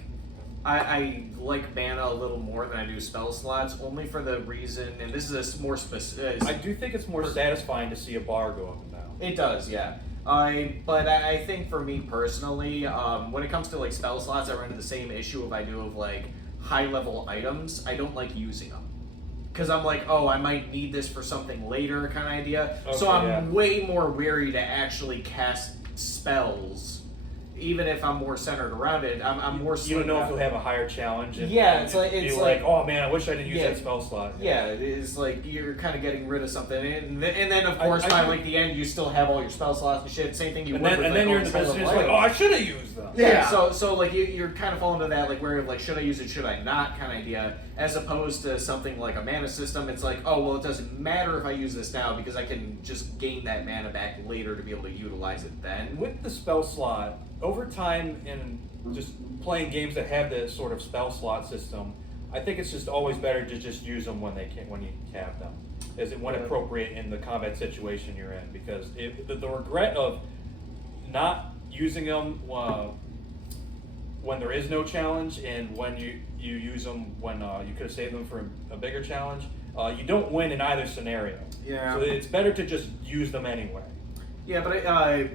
I like mana a little more than I do spell slots, only for the reason, and this is a more specific. I do think it's more satisfying to see a bar go up and down. It does, yeah. But I think for me personally, when it comes to like spell slots, I run into the same issue if I do of like high level items. I don't like using them because I'm like, oh, I might need this for something later, kind of idea. Okay, so I'm yeah. way more wary to actually cast spells. Even if I'm more centered around it, I'm more. You don't know if slinging you'll have a higher challenge. And, Yeah, it's like- be it's like, like- oh man, I wish I didn't use Yeah. that spell slot. Yeah, it is like you're kind of getting rid of something, and then of I- course I by think- like the end you still have all your spell slots and shit. Same thing you And would then, with and like, then you're all in the the business high-level like, oh, I items. should have used them. Yeah. So like you're kind of falling into that like where like should I use it, should I not kind of idea, as opposed to something like a mana system. It's like, oh well, it doesn't matter if I use this now because I can just gain that mana back later to be able to utilize it then. With the spell slot, over time in just playing games that have this sort of spell slot system, I think it's just always better to just use them when you have them, as it when appropriate in the combat situation you're in. Because the regret of not using them when there is no challenge, and when you use them when you could have saved them for a bigger challenge, you don't win in either scenario. Yeah. So it's better to just use them anyway. Yeah, but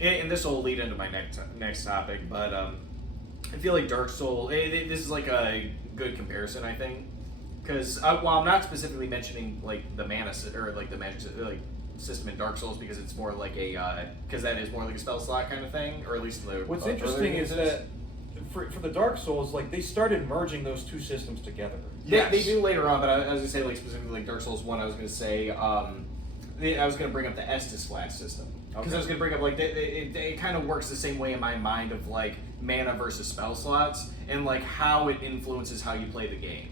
and this will lead into my next topic, but I feel like Dark Souls. This is like a good comparison, I think, because while I'm not specifically mentioning like the mana or like the magic like system in Dark Souls because it's more like a because that is more like a spell slot kind of thing, or at least the. What's earlier interesting games is that for the Dark Souls, like they started merging those two systems together. They do later on, but I was gonna say like specifically like Dark Souls 1. I was gonna say I was gonna bring up the Estus Flash system. Because I was going to bring up, like, it kind of works the same way in my mind of, like, mana versus spell slots and, like, how it influences how you play the game.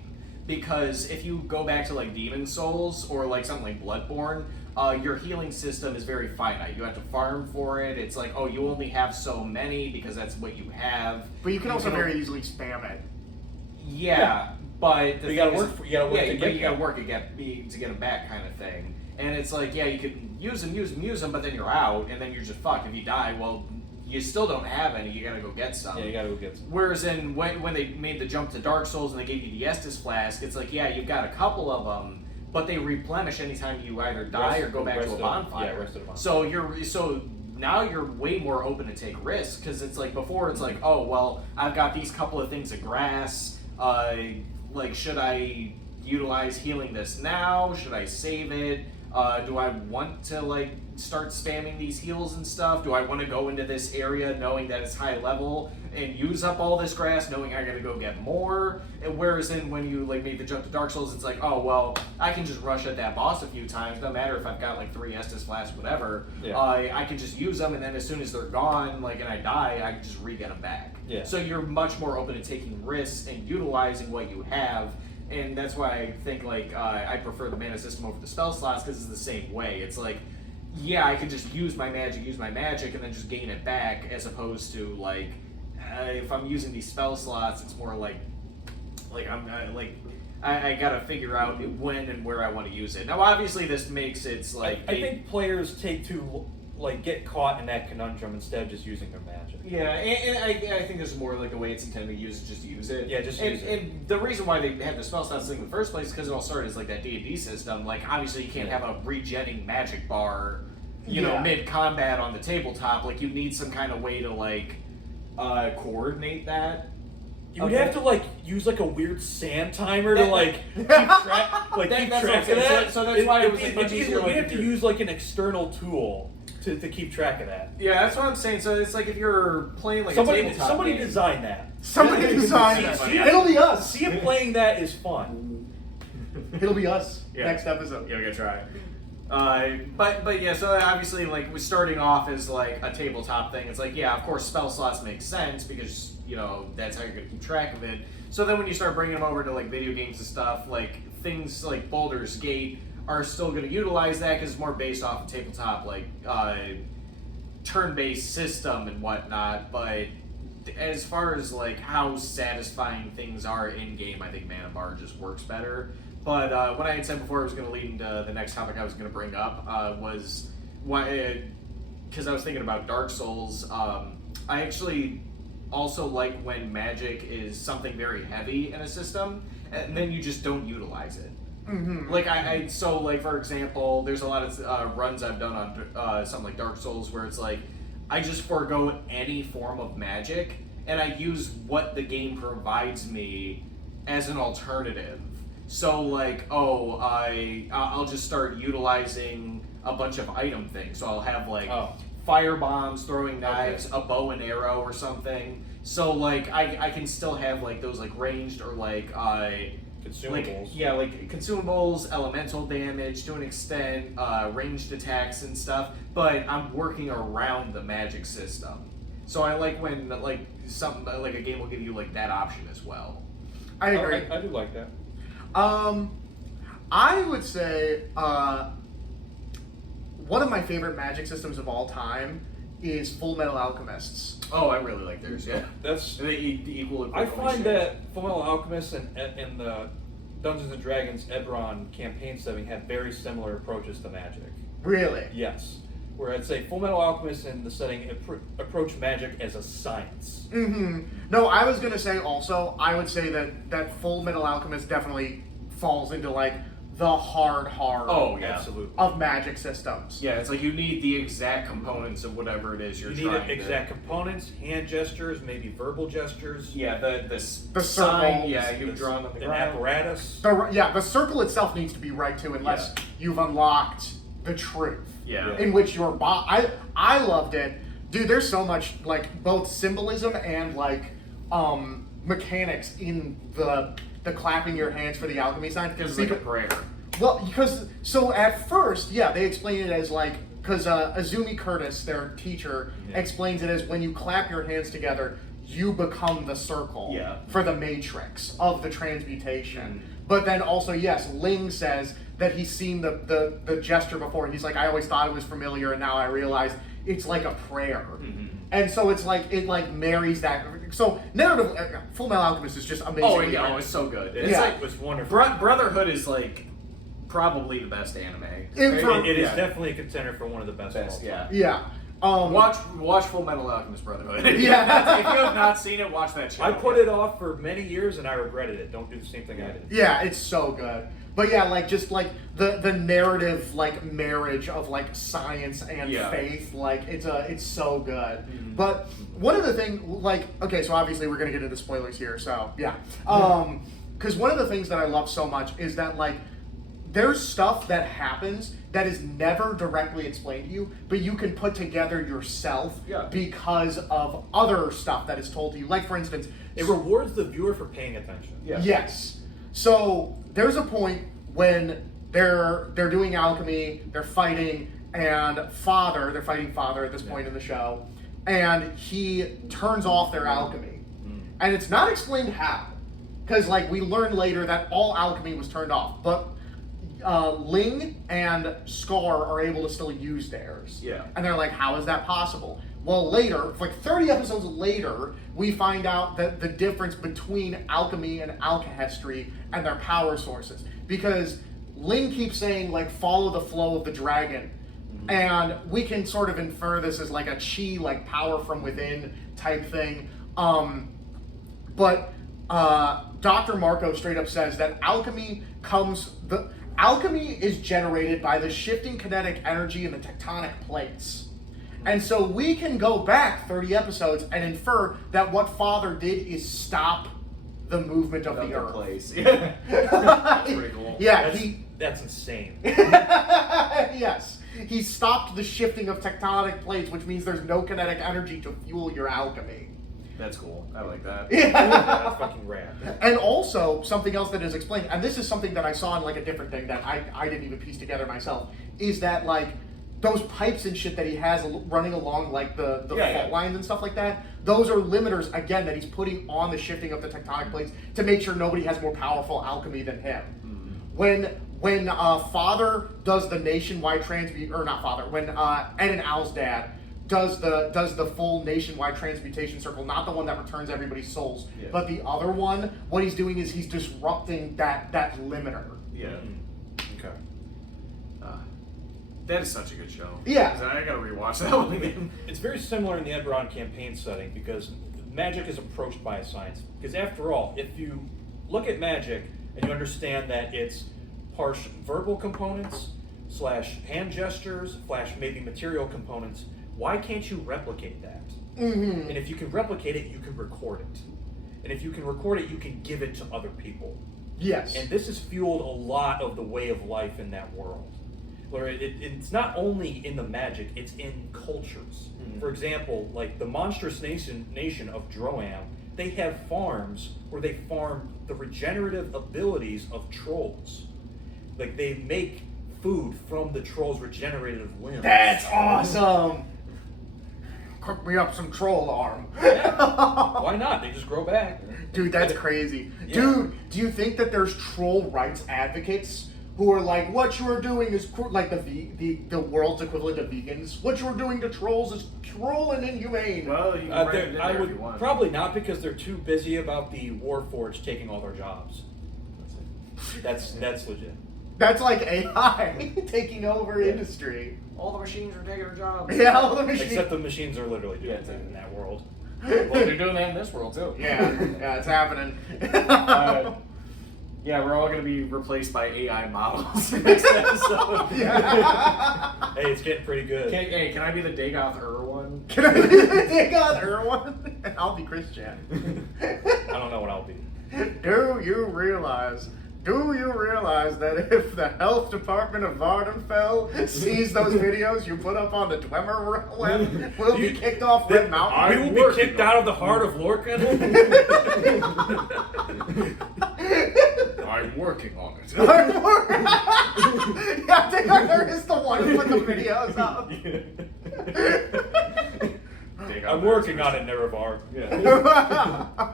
Because if you go back to, like, Demon Souls or, like, something like Bloodborne, your healing system is very finite. You have to farm for it. It's like, oh, you only have so many because that's what you have. But you can also very easily spam it. Yeah, but You gotta work to get you gotta them. work to get them back, kind of thing. And it's like, yeah, you can use them, but then you're out, and then you're just fucked. If you die, well, you still don't have any. You gotta go get some. Yeah, you gotta go get some. Whereas when they made the jump to Dark Souls and they gave you the Estus Flask, it's like, yeah, you've got a couple of them, but they replenish anytime you either die or go back to a bonfire. Rest of the bonfire. So now you're way more open to take risks, because it's like before it's like, oh well, I've got these couple of things of grass. Like, should I utilize healing this now? Should I save it? Do I want to like start spamming these heals and stuff? Do I want to go into this area knowing that it's high level and use up all this grass, knowing I gotta go get more? And whereas then when you like made the jump to Dark Souls, it's like, oh well, I can just rush at that boss a few times. No matter if I've got like 3 Estus Flasks, whatever. Yeah. I can just use them, and then as soon as they're gone, like and I die, I can just re-get them back. Yeah. So you're much more open to taking risks and utilizing what you have. And that's why I think like I prefer the mana system over the spell slots, because it's the same way. It's like, yeah, I can just use my magic, and then just gain it back, as opposed to like if I'm using these spell slots, it's more like I gotta figure out when and where I want to use it. Now, obviously, this makes it's like I think players get caught in that conundrum instead of just using their magic. Yeah, and I think this is more like the way it's intended to use, is just use it. Yeah, just use it. And the reason why they had the spell slots thing in the first place is because it all started as like that D&D system. Like, obviously, you can't have a regenning magic bar, you know, mid-combat on the tabletop. Like, you need some kind of way to, like, coordinate that. You would have to like use like a weird sand timer to like keep track, of that. So that's why it was like, much you easier. have to use like an external tool to keep track of that. Yeah, that's what I'm saying. So it's like if you're playing like a tabletop somebody game. designed that. Somebody designed See, that. It'll be us. See if playing that is fun. It'll be us Yeah. next episode. Yeah, we're gonna try. But yeah, so obviously like we're starting off as like a tabletop thing. It's like, yeah, of course spell slots make sense because, you know, that's how you're gonna keep track of it. So then when you start bringing them over to like video games and stuff, like things like Baldur's Gate are still gonna utilize that because it's more based off of tabletop, like turn-based system and whatnot. But as far as like how satisfying things are in game, I think Mana Bar just works better. But what I had said before I was going to lead into the next topic I was going to bring up was why, because I was thinking about Dark Souls. I actually also like when magic is something very heavy in a system, and then you just don't utilize it. Like so like for example, there's a lot of runs I've done on something like Dark Souls where it's like I just forego any form of magic and I use what the game provides me as an alternative. So like I'll just start utilizing a bunch of item things. So I'll have like fire bombs, throwing knives, a bow and arrow or something. So like I can still have like those like ranged or like consumables. Like consumables, elemental damage to an extent, ranged attacks and stuff. But I'm working around the magic system. So I like when like something like a game will give you like that option as well. I agree. I do like that. I would say one of my favorite magic systems of all time is Full Metal Alchemists. Oh, I really like theirs. Yeah, That's the equal. I find that Fullmetal Alchemist and the Dungeons and Dragons Eberron campaign setting have very similar approaches to magic. Really? Yes. Where I'd say Fullmetal Alchemist in the setting approach magic as a science. No, I was gonna say also, I would say that Full Metal Alchemist definitely falls into like the hard Oh yeah, absolutely. of magic systems. Yeah, it's like you need the exact components of whatever it is you're You trying need exact components, hand gestures, maybe verbal gestures. Yeah, the circle. sign. Yeah, you've drawn on the An ground. apparatus. The circle itself needs to be right too, unless you've unlocked the truth. Yeah. In which your I loved it, dude. There's so much like both symbolism and like mechanics in the clapping your hands for the alchemy sign. Because it's like a prayer. Well, because so at first, they explain it as like because Azumi Curtis, their teacher, explains it as when you clap your hands together, you become the circle for the matrix of the transmutation. But then also, yes, Ling says that he's seen the gesture before. He's like, I always thought it was familiar, and now I realize it's like a prayer. And so it's like it like marries that. So narrative, Full Metal Alchemist is just amazing. Oh yeah, it's so good. It's like it was wonderful. Brotherhood is like probably the best anime. It is definitely a contender for one of the best. Yeah. Watch Full Metal Alchemist Brotherhood. If you have not seen it, watch that show. I put it off for many years and I regretted it. Don't do the same thing I did. Yeah, it's so good. But yeah, like just like the narrative like marriage of like science and faith, like it's so good. But one of the things, like, okay, so obviously we're gonna get into spoilers here, so yeah. Because one of the things that I love so much is that like there's stuff that happens that is never directly explained to you, but you can put together yourself because of other stuff that is told to you. Like for instance, it rewards the viewer for paying attention. Yes. So there's a point when they're doing alchemy, they're fighting, and they're fighting Father at this point in the show, and he turns off their alchemy. And it's not explained how. Because like we learn later that all alchemy was turned off, but Ling and Scar are able to still use theirs. And they're like, how is that possible? Well, later, like 30 episodes later, we find out that the difference between alchemy and alchemy and their power sources. Because Ling keeps saying, like, follow the flow of the dragon. And we can sort of infer this as like a chi, like power from within type thing. But Dr. Marco straight up says that alchemy is generated by the shifting kinetic energy in the tectonic plates. And so we can go back 30 episodes and infer that what Father did is stop the movement of the earth. Place. Yeah. That's pretty cool. Yeah, that's insane. Yes. He stopped the shifting of tectonic plates, which means there's no kinetic energy to fuel your alchemy. That's cool. I like that. Yeah. That's fucking rad. And also, something else that is explained, and this is something that I saw in like a different thing that I didn't even piece together myself, is that like those pipes and shit that he has running along like the fault lines and stuff like that, those are limiters, again, that he's putting on the shifting of the tectonic plates to make sure nobody has more powerful alchemy than him. When Father does the nationwide when Ed and Al's dad does the full nationwide transmutation circle, not the one that returns everybody's souls, but the other one, what he's doing is he's disrupting that limiter. Okay. That is such a good show. Yeah. I gotta rewatch that one again. It's very similar in the Eberron campaign setting because magic is approached by a science. Because after all, if you look at magic and you understand that it's harsh verbal components / hand gestures / maybe material components, why can't you replicate that? Mm-hmm. And if you can replicate it, you can record it. And if you can record it, you can give it to other people. Yes. And this has fueled a lot of the way of life in that world. Where it's not only in the magic, it's in cultures. Mm-hmm. For example, like the monstrous nation of Droam, they have farms where they farm the regenerative abilities of trolls. Like they make food from the trolls' regenerative limbs. That's awesome. Cook me up some troll arm. Why not? They just grow back. Dude, that's crazy. Yeah. Dude, do you think that there's troll rights advocates who are like, what you are doing is like the world's equivalent of vegans? What you are doing to trolls is cruel and inhumane. Well, you can write it in I there if you would want. probably not, because they're too busy about the Warforged taking all their jobs. That's legit. That's like AI taking over industry. All the machines are taking our jobs. Yeah, all the machines. Except the machines are literally doing Yeah, it in that world. Well, they're doing that in this world too. Yeah, it's happening. Yeah, we're all going to be replaced by AI models next episode. Yeah. Hey, it's getting pretty good. Can I be the Dagoth one? Can I take on Erwan? And I'll be Christian. I don't know what I'll be. Do you realize that if the health department of Vardenfell sees those videos you put up on the Dwemer web, we'll be kicked off Red Mountain? We will be kicked out of the heart of Lorca. I'm working on it. Yeah, Taylor is the one who put the videos up. I'm working on it, Nerevar. Yeah.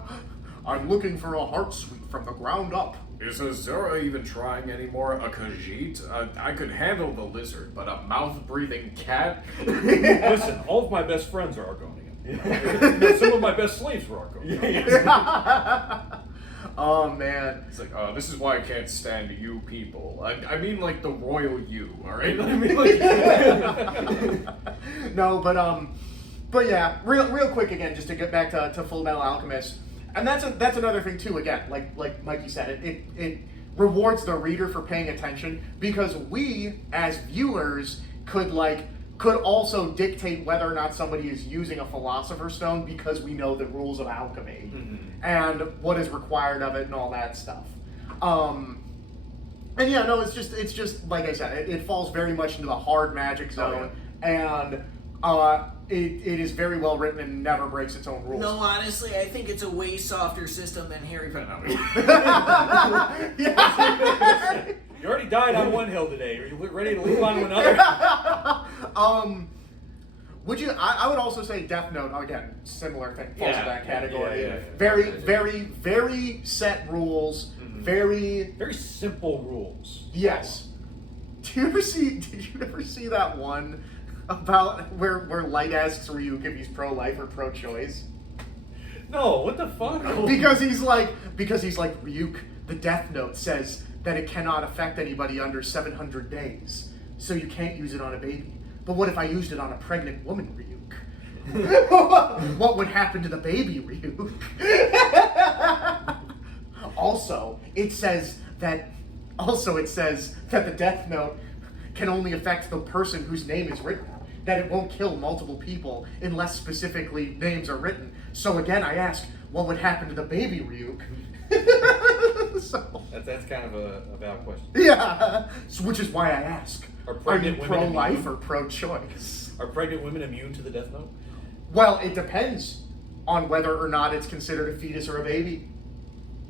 I'm looking for a heart suite from the ground up. Is Azura even trying anymore? A Khajiit? I could handle the lizard, but a mouth-breathing cat? Listen, all of my best friends are Argonian. Some of my best slaves were Argonian. Oh man. It's like, this is why I can't stand you people. I mean, like the royal you, alright? I mean, like... No, but yeah, real quick again, just to get back to Full Metal Alchemist, and that's another thing too. Again, like Mikey said, it rewards the reader for paying attention, because we as viewers could also dictate whether or not somebody is using a Philosopher's Stone, because we know the rules of alchemy and what is required of it and all that stuff. And yeah, no, it's just like I said, it falls very much into the hard magic zone, and it is very well written and never breaks its own rules. No, honestly, I think it's a way softer system than Harry Potter. Yeah. You already died on one hill today. Are you ready to leap on another? Would you? I would also say Death Note, again, similar thing, falls in that category. Yeah. Very, very, very set rules. Very simple rules. Yes. Did you ever see that one about where Light asks Ryuk if he's pro-life or pro-choice? No, what the fuck? Because he's like Ryuk, the Death Note says that it cannot affect anybody under 700 days, so you can't use it on a baby. But what if I used it on a pregnant woman, Ryuk? What would happen to the baby, Ryuk? Also, it says that the Death Note can only affect the person whose name is written. That it won't kill multiple people unless specifically names are written. So again, I ask, what would happen to the baby, Ryuk? So, That's kind of a valid question. yeah, so, which is why I ask. Are Are you pregnant women pro-life immune? or pro-choice? Are pregnant women immune to the Death Note? Well, it depends on whether or not it's considered a fetus or a baby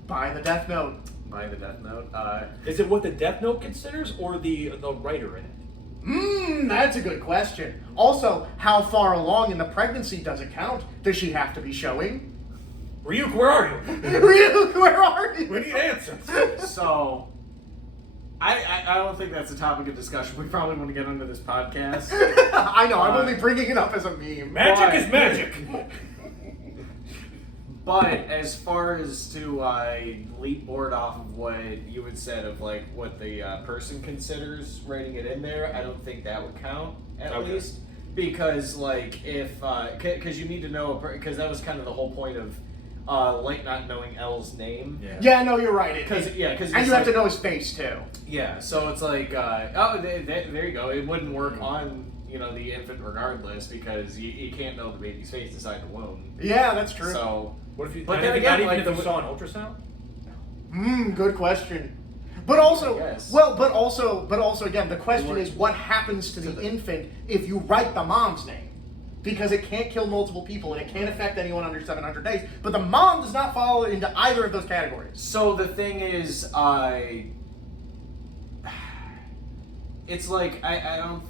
by the Death Note. By the Death Note. Is it what the Death Note considers, or the writer in it? That's a good question. Also, how far along in the pregnancy does it count? Does she have to be showing? Ryuk, where are you? Ryuk, where are you? We need answers. So, I don't think that's a topic of discussion. We probably want to get into this podcast. I know, I'm only bringing it up as a meme. Magic is magic. But as far as to leap board off of what you had said of like what the person considers writing it in there, I don't think that would count at least, because like if because you need to know, because that was kind of the whole point of like not knowing L's name. Yeah, no, you're right. Because and you have to know his face too. Yeah, so it's like, there you go. It wouldn't work on the infant regardless because you can't know the baby's face inside the womb. Yeah, that's true. So, What if you? but Then then again, again, even like if you saw an ultrasound. Good question. But also, Yes. but also, again, the question is, what happens to the infant if you write the mom's name? Because it can't kill multiple people and it can't affect anyone under 700 days. But the mom does not fall into either of those categories. So the thing is, it's like I don't.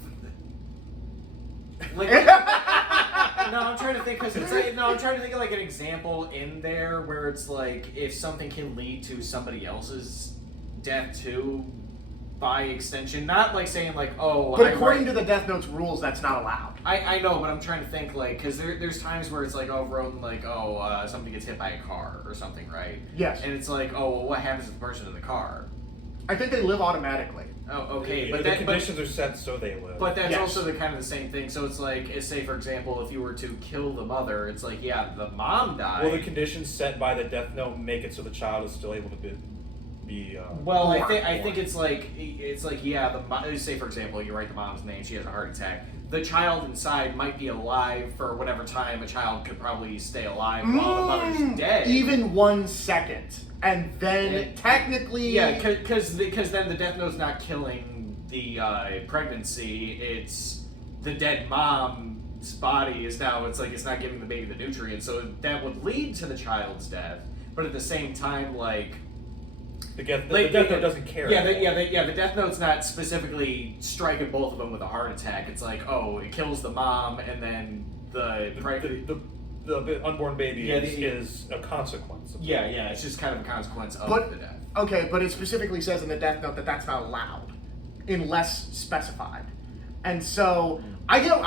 Like, no, I'm trying to think because it's like, I'm trying to think of like an example in there where it's like if something can lead to somebody else's death too, by extension, not like saying like, oh. But according to the Death Note's rules, that's not allowed. I know, but I'm trying to think like because there's times where it's like, oh, wrote like, oh, somebody gets hit by a car or something, right? Yes. And it's like, oh, well, what happens to the person in the car? I think they live automatically. Oh, okay, The conditions are set so they live. But that's Yes. also the kind of the same thing. So it's like, say for example, if you were to kill the mother, it's like, yeah, the mom died. Will the conditions set by the Death Note make it so the child is still able to be well, I born? think it's like yeah. Say for example, you write the mom's name, she has a heart attack. The child inside might be alive for whatever time a child could probably stay alive while the mother's dead. Even 1 second, and then technically, yeah, because then the Death Note's not killing the pregnancy. It's the dead mom's body is now. It's like it's not giving the baby the nutrients, so that would lead to the child's death. But at the same time, like. The Death Note doesn't care. The Death Note's not specifically striking both of them with a heart attack. It's like, oh, it kills the mom, and then the unborn baby is a consequence. Yeah, it's just kind of a consequence of the death. Okay, but it specifically says in the Death Note that that's not allowed, unless specified. And so I get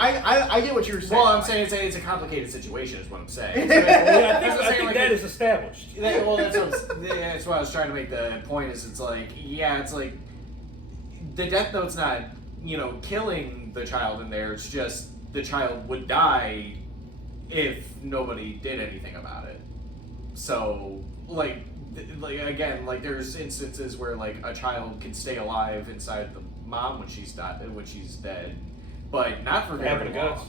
what you're saying. Well, I'm saying it's a complicated situation, is what I'm saying. I think that is established. Well, that's what I was trying to make the point. Is it's like the Death Note's not killing the child in there. It's just the child would die if nobody did anything about it. So like again, like there's instances where like a child can stay alive inside the mom when she's dead, but not for very long. Guts.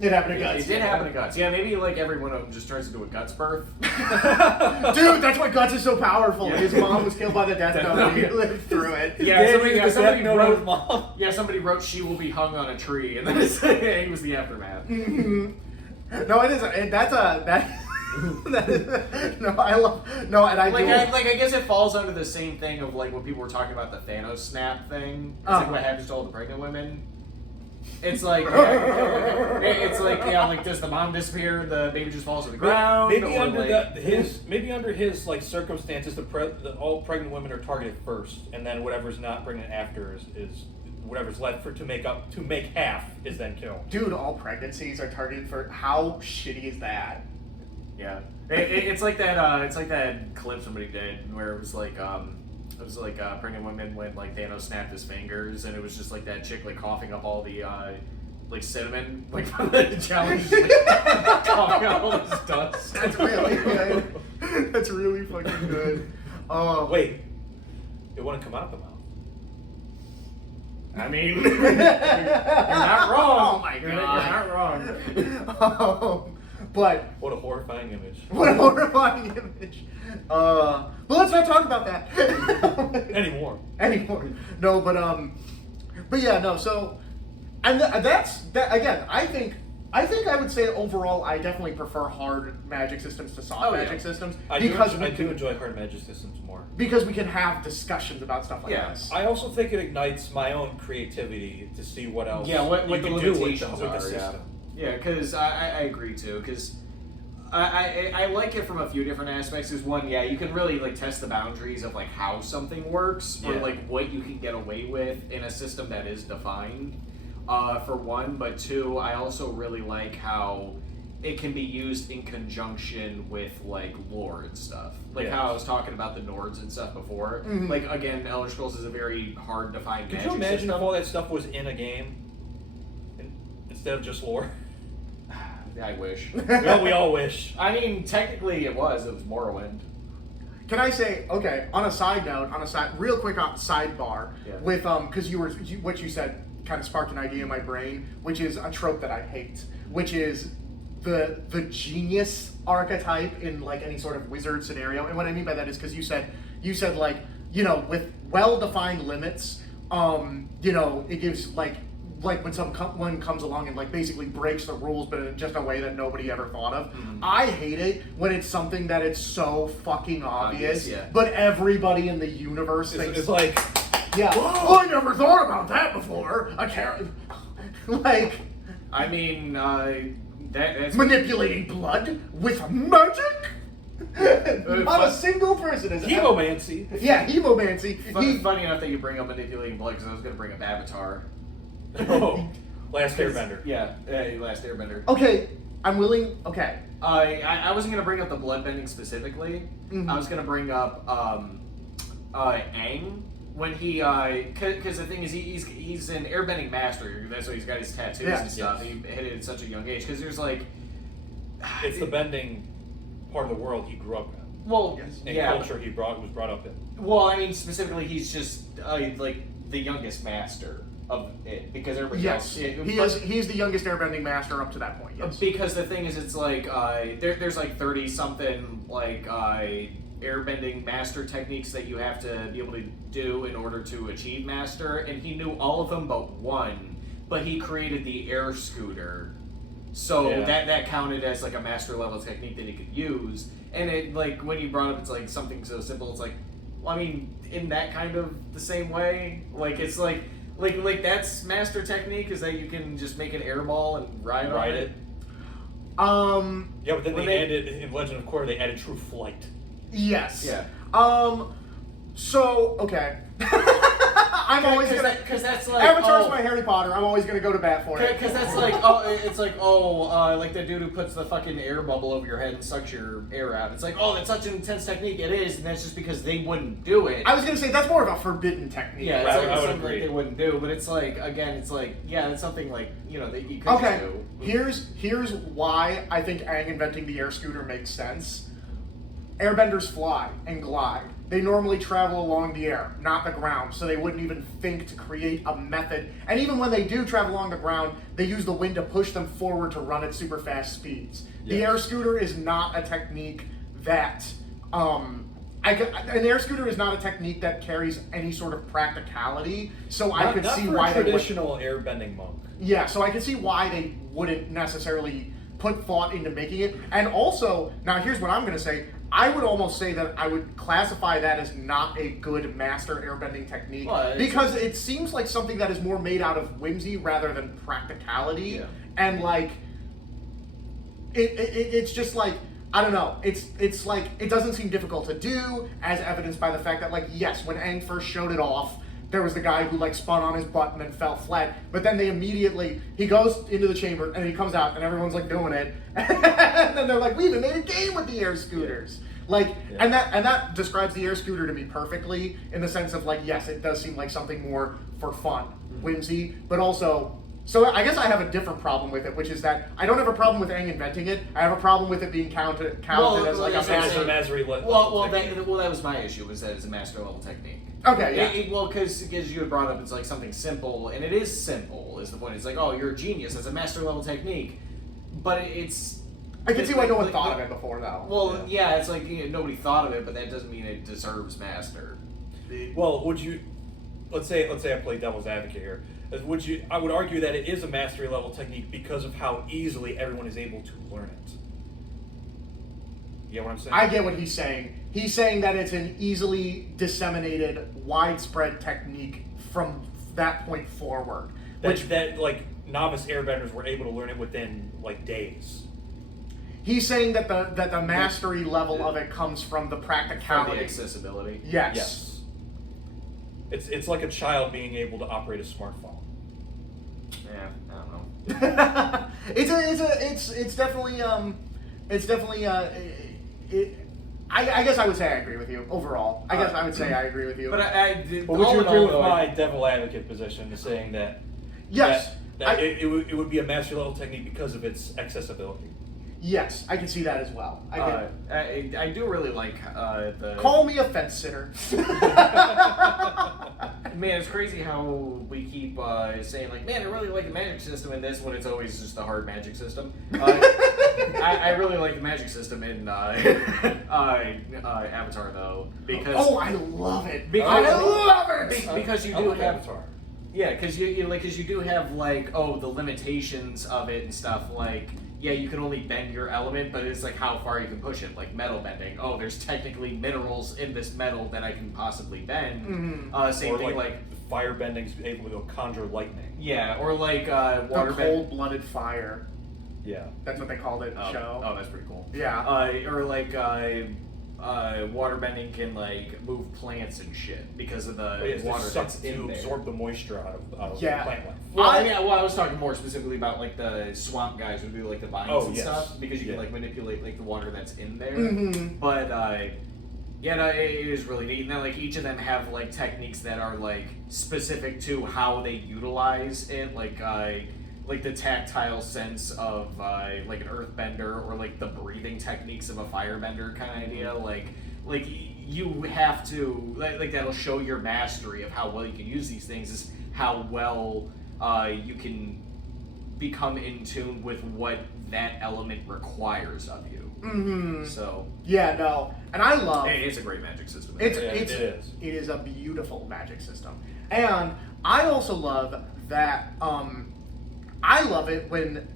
It happened to Guts. It did happen to Guts. Yeah, maybe like every one of them just turns into a Guts birth. Dude, that's why Guts is so powerful. Yeah. His mom was killed by the Death Note and he lived through it. Somebody wrote she will be hung on a tree, and then it was the aftermath. No, it isn't. And that is, no, I love no, and I I guess it falls under the same thing of like when people were talking about the Thanos snap thing. It's like what happens to all the pregnant women. It's like like does the mom disappear? The baby just falls to the ground. Maybe under like, his like circumstances, all pregnant women are targeted first, and then whatever's not pregnant after is whatever's left to make half is then killed. Dude, all pregnancies are targeted for. How shitty is that? Yeah, it's like that. It's like that clip somebody did where it was like pregnant women when like Thanos snapped his fingers, and it was just like that chick like coughing up all the like cinnamon like from the challenge, like, coughing out all this dust. That's really good. That's really fucking good. Wait, it wouldn't come out the mouth. I mean, you're not wrong. Oh my god, you're not wrong. But what a horrifying image. What a horrifying image. But let's not talk about that anymore. No, but yeah, no. So, and that's that again. I think I would say overall, I definitely prefer hard magic systems to soft magic systems I do enjoy hard magic systems more because we can have discussions about stuff like this. I also think it ignites my own creativity to see what else. What you the can do limitations with the are. system. Yeah, because I agree too. Because I like it from a few different aspects. Is one, you can really like test the boundaries of like how something works or like what you can get away with in a system that is defined. For one, but two, I also really like how it can be used in conjunction with like lore and stuff. Like how I was talking about the Nords and stuff before. Mm-hmm. Like again, Elder Scrolls is a very hard to find. Could you imagine if all that stuff was in a game instead of just lore? I wish. Well, we all wish. I mean, technically it was Morrowind. Can I say, okay, on a side note, real quick sidebar, Yeah. with, because what you said kind of sparked an idea in my brain, which is a trope that I hate, which is the genius archetype in like any sort of wizard scenario. And what I mean by that is because you said like, you know, with well-defined limits, you know, it gives like when someone comes along and like basically breaks the rules, but in just a way that nobody ever thought of. I hate it when it's something that it's so fucking obvious, yeah. but everybody in the universe thinks It's like, yeah. Oh, I never thought about that before. I can't like I mean, that's manipulating blood with magic. Not a single person has ever. hemomancy. Yeah, hemomancy. funny enough that you bring up manipulating blood, because I was going to bring up Avatar. Oh, Last Airbender. Yeah, Last Airbender. Okay, I'm willing. Okay. I wasn't gonna bring up the bloodbending specifically. Mhm. I was gonna bring up Aang when he because the thing is he's an airbending master. That's why he's got his tattoos Yeah. and stuff. Yes. He hit it at such a young age because there's like It's the bending part of the world he grew up in. well Yes. And yeah culture he was brought up in. well I mean specifically he's just like the youngest master of it because everybody Yes, else he's the youngest airbending master up to that point. Yes. Because the thing is, it's like there's like 30 something like airbending master techniques that you have to be able to do in order to achieve master, and he knew all of them but one. But he created the air scooter, so Yeah. that counted as like a master level technique that he could use. And it like when you brought up, it's like something so simple. It's like, well, I mean, in that kind of the same way, like it's like that's master technique is that you can just make an air ball and ride on it. Yeah, but then When they they- added in Legend of Korra. They added true flight. Yes. Yeah. So okay. I'm always gonna. because that's like Avatar's my Harry Potter. I'm always gonna go to bat for it. because that's like it's like like the dude who puts the fucking air bubble over your head and sucks your air out. It's like, oh, that's such an intense technique. It is, and that's just because they wouldn't do it. I was gonna say that's more of a forbidden technique. Yeah, it's I like would something agree. like they wouldn't do, but it's like again, it's like yeah, it's something like that you could Okay. do. Here's why I think Aang inventing the air scooter makes sense. Airbenders fly and glide. They normally travel along the air, not the ground, so they wouldn't even think to create a method. And even when they do travel along the ground, they use the wind to push them forward to run at super fast speeds. The Yes. air scooter is not a technique that an air scooter is not a technique that carries any sort of practicality. So I could Not see for why a they would. traditional airbending monk. Yeah, so I can see why they wouldn't necessarily put thought into making it. And also, now here's what I'm going to say. I would almost say that I would classify that as not a good master airbending technique Well, it's- because it seems like something that is more made out of whimsy rather than practicality. Yeah. And like, it's just like, I don't know. It's like it doesn't seem difficult to do, as evidenced by the fact that like yes, when Aang first showed it off, there was the guy who like spun on his butt and then fell flat. But then he goes into the chamber and he comes out and everyone's like doing it, and then they're like, we even made a game with the air scooters. Like, Yeah. and that describes the air scooter to me perfectly in the sense of like yes, it does seem like something more for fun, whimsy, but also. So I guess I have a different problem with it, which is that I don't have a problem with Aang inventing it. I have a problem with it being counted as like a yes, yes, master. Mastery that was my issue, was that it's a master level technique. Okay, yeah. Well, because you had brought up, it's like something simple, and it is simple. Is the point? It's like, oh, you're a genius. It's a master level technique, but it's. I can see why no one like- thought of it before, though. Well, yeah, it's like nobody thought of it, but that doesn't mean it deserves master. Well, would you? Let's say I play devil's advocate here. Would you? I would argue that it is a mastery level technique because of how easily everyone is able to learn it. You get what I'm saying? I get what he's saying. He's saying that it's an easily disseminated, widespread technique from that point forward. that like novice airbenders were able to learn it within like days. He's saying that the mastery level of it comes from the For the practicality. accessibility. Yes. Yes. It's like a child being able to operate a smartphone. Yeah, I don't know. it's definitely I guess I would say I agree with you overall. I guess I would say I agree with you. But I did. But would all you in agree all, with though, my devil advocate position, saying that? yes, It would be a master level technique because of its accessibility. Yes, I can see that as well. I do really like the. Call me a fence sitter. Man, it's crazy how we keep saying like, man, I really like the magic system in this when it's always just the hard magic system. I really like the magic system in Avatar though because I love it. Because, I love it. Because you I do like have Avatar. yeah, because you do have like the limitations of it and stuff like. Yeah, you can only bend your element, but it's like how far you can push it, like metal bending. Oh, there's technically minerals in this metal that I can possibly bend. Mm-hmm. Same Or thing like fire bending's able to conjure lightning. yeah, or like The water cold-blooded fire. Yeah. That's what they called it in the show. Oh, that's pretty cool. Yeah. Or like water bending can like move plants and shit because of the It's water sucked that's to in there. absorb the moisture out of Yeah. the plant life. Well, I was talking more specifically about like the swamp guys would do like the vines and yes. stuff because you can Yeah. like manipulate like the water that's in there. Mm-hmm. But yeah, no, it is really neat. And then like each of them have like techniques that are like specific to how they utilize it, like the tactile sense of like an earthbender or like the breathing techniques of a firebender kind of idea. Like you have to like that'll show your mastery of how well you can use these things is how well you can become in tune with what that element requires of you. Mm-hmm. So Yeah, no. And I love it's a great magic system. It is a beautiful magic system. And I also love that I love it when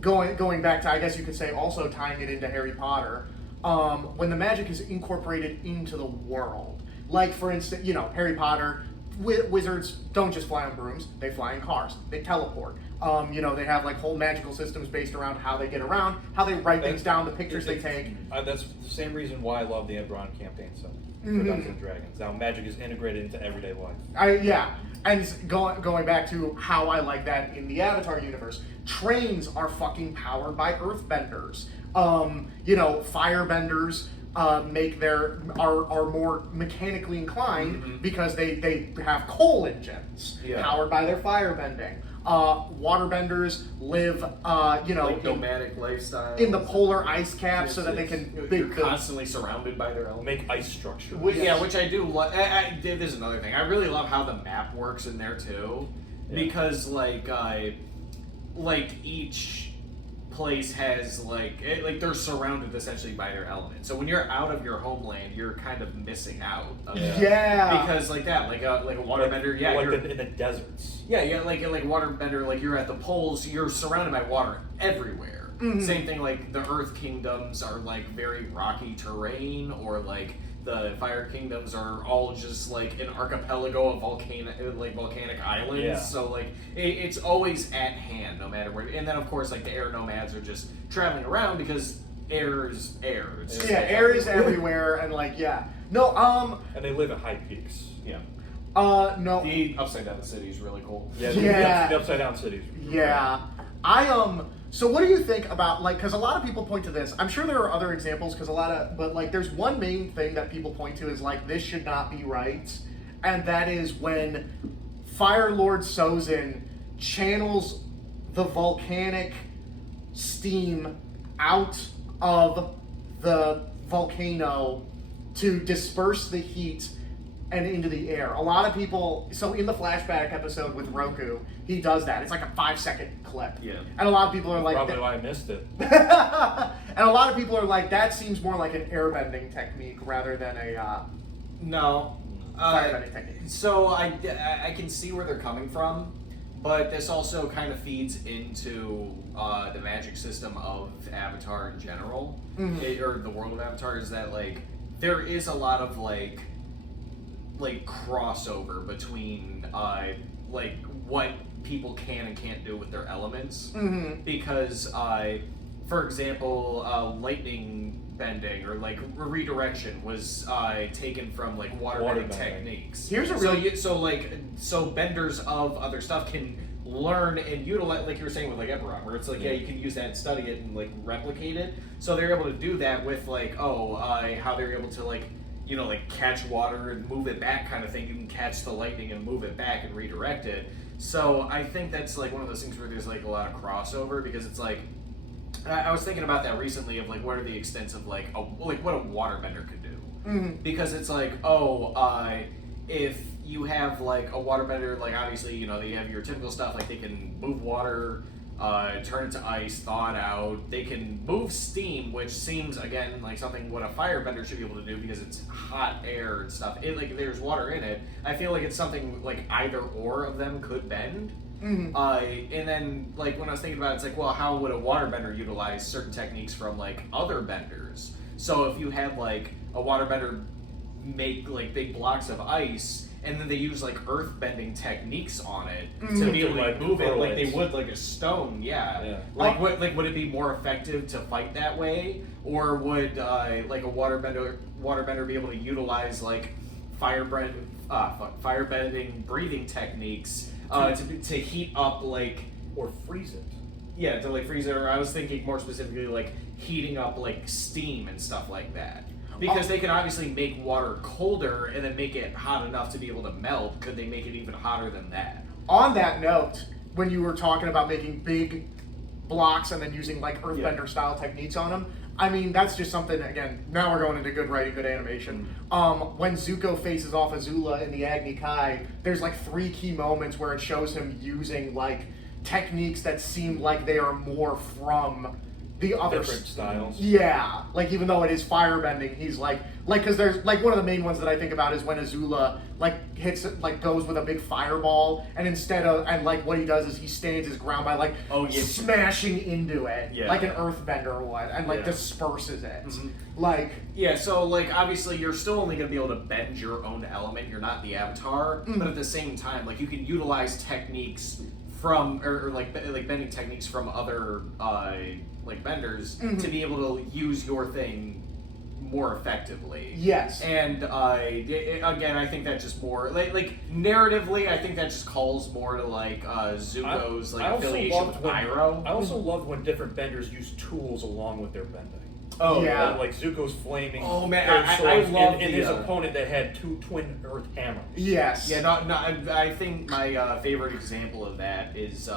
going back to, I guess you could say, also tying it into Harry Potter, when the magic is incorporated into the world. Like, for instance, Harry Potter, wizards don't just fly on brooms, they fly in cars, they teleport. They have like whole magical systems based around how they get around, how they write things down, the pictures they take. That's the same reason why I love the Eberron campaign so for Dungeons and Dragons. Now magic is integrated into everyday life. And going back to how I like that in the Avatar universe, trains are fucking powered by earthbenders. Firebenders are more mechanically inclined because they have coal engines powered by their firebending. Waterbenders live, like nomadic lifestyle in the polar ice caps so that they can you're constantly surrounded by their element. Make ice structure. Yeah, which I do love. There's another thing. I really love how the map works in there too, because like each place has like they're surrounded essentially by their element. So when you're out of your homeland, you're kind of missing out. Because like a waterbender, in the deserts. like a waterbender, like you're at the poles, you're surrounded by water everywhere. Mm-hmm. Same thing, like the Earth Kingdoms are like very rocky terrain, or like the Fire Kingdoms are all just like an archipelago of volcanic islands. Yeah. So like it's always at hand, no matter where. And then of course like the air nomads are just traveling around because air is air. It's just air is everywhere, and and they live at high peaks. Yeah. No. The upside down city is really cool. The upside down cities. Yeah. So what do you think about, because a lot of people point to this. I'm sure there are other examples, but there's one main thing that people point to is this should not be right. And that is when Fire Lord Sozin channels the volcanic steam out of the volcano to disperse the heat and into the air. A lot of people, so in the flashback episode with Roku, he does that. It's like a 5-second clip. Yeah. And a lot of people are like... Probably why I missed it. And a lot of people are like, that seems more like an airbending technique rather than a firebending technique. So I can see where they're coming from, but this also kind of feeds into the magic system of Avatar in general, or the world of Avatar, is that there is a lot of crossover between what people can and can't do with their elements, because for example lightning bending or redirection was taken from water bending techniques. Here's a real so benders of other stuff can learn and utilize, like you were saying with Eberron, where it's you can use that and study it and replicate it. So they're able to do that with how they're able to like catch water and move it back kind of thing. You can catch the lightning and move it back and redirect it. So I think that's like one of those things where there's like a lot of crossover, because it's like, I was thinking about that recently of like what are the extents of like what a waterbender could do, because it's like if you have like a waterbender, like obviously you have your typical stuff, like they can move water, turn it to ice, thaw it out. They can move steam, which seems again like something what a firebender should be able to do because it's hot air and stuff. Like there's water in it. I feel like it's something like either or of them could bend. And then like when I was thinking about it, it's like, well, how would a waterbender utilize certain techniques from like other benders? So if you had like a waterbender make like big blocks of ice, and then they use like earth bending techniques on it to be able to like move it like they would like a stone. Like would it be more effective to fight that way, or would like a waterbender be able to utilize like fire bending breathing techniques to heat up like, or freeze it? Yeah, to like freeze it. Or I was thinking more specifically like heating up like steam and stuff like that. Because they can obviously make water colder and then make it hot enough to be able to melt. Could they make it even hotter than that? On that note, when you were talking about making big blocks and then using like earthbender style techniques on them, I mean, that's just something, again, now we're going into good writing, good animation. When Zuko faces off Azula in the Agni Kai, there's like 3 key moments where it shows him using like techniques that seem like they are more from the other different styles. Yeah, like even though it is firebending, he's like because there's like one of the main ones that I think about is when Azula like hits like goes with a big fireball, and instead of like what he does is he stands his ground by like smashing into it like an earthbender would, and like disperses it. Like so like obviously you're still only gonna be able to bend your own element. You're not the Avatar, but at the same time, like you can utilize techniques from or like bending techniques from other like benders to be able to use your thing more effectively. Yes. And again, I think that just more like narratively, I think that just calls more to like Zuko's affiliation with Iroh. I also loved when different benders use tools along with their bending. Oh yeah, like Zuko's flaming. Oh man, I love and his opponent that had 2 twin earth hammers. Yes. Yeah, I think my favorite example of that is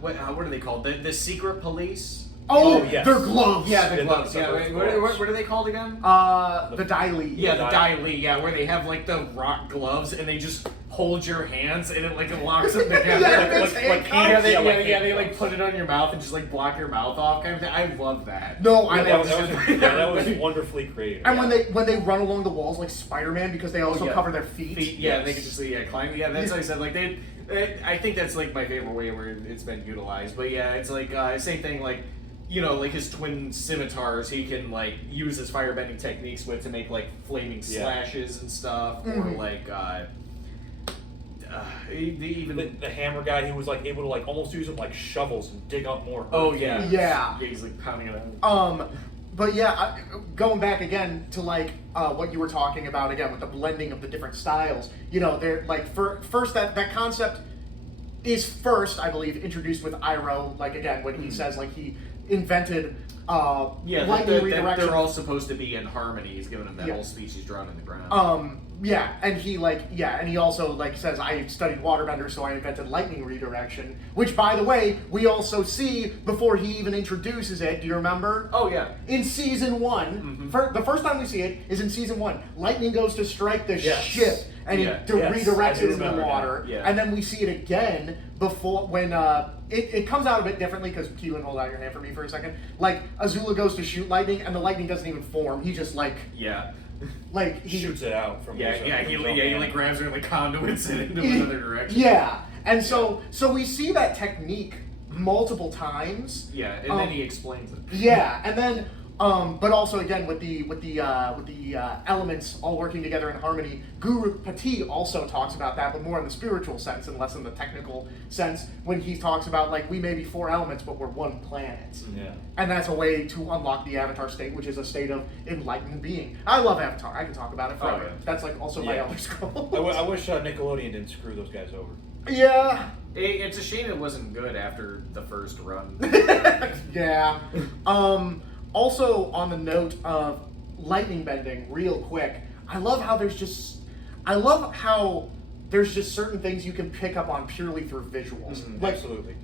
what are they called? The secret police. Oh yes, their gloves. Yeah, the gloves. Yeah, what are they called again? The Dai Li. Yeah, the Dai Li. Yeah, where they have like the rock gloves and they just hold your hands and it like locks them together. They like put it on your mouth and just like block your mouth off kind of thing. I love that. No, that was wonderfully creative. And when they run along the walls like Spider-Man, because they also cover their feet. They can just climb. Yeah, that's what I said. Like I think that's like my favorite way where it's been utilized. But yeah, it's like same thing like. Like his twin scimitars, he can like use his firebending techniques with to make like flaming slashes and stuff, or like even the hammer guy, he was like able to like almost use them like shovels and dig up more. Yeah. He's like pounding it out. But yeah, going back again to like what you were talking about again with the blending of the different styles. They're like first that concept is first, I believe, introduced with Iroh. Like again when he says like he invented lightning redirection. They're all supposed to be in harmony. He's given them that whole speech he's drawn in the ground. And he also like says I studied waterbender, so I invented lightning redirection. Which, by the way, we also see before he even introduces it. Do you remember? Oh yeah. In season 1, the first time we see it is in season 1. Lightning goes to strike the ship, and he redirects it in the water. Yeah. And then we see it again before when it comes out a bit differently because Keelan, hold out your hand for me for a second. Like Azula goes to shoot lightning, and the lightning doesn't even form. He just he shoots it out from he like grabs her and like conduits it into another direction. Yeah, and so we see that technique multiple times. Yeah, and then he explains it. Yeah, and then but also again with the elements all working together in harmony. Guru Pati also talks about that, but more in the spiritual sense and less in the technical sense. When he talks about like we may be 4 elements, but we're 1 planet. Yeah. And that's a way to unlock the Avatar state, which is a state of enlightened being. I love Avatar. I can talk about it forever. That's like also my Elder Scrolls. I wish Nickelodeon didn't screw those guys over. Yeah. It's a shame it wasn't good after the first run. Yeah. Also, on the note of lightning bending real quick. I love how there's just certain things you can pick up on purely through visuals. Like, Absolutely.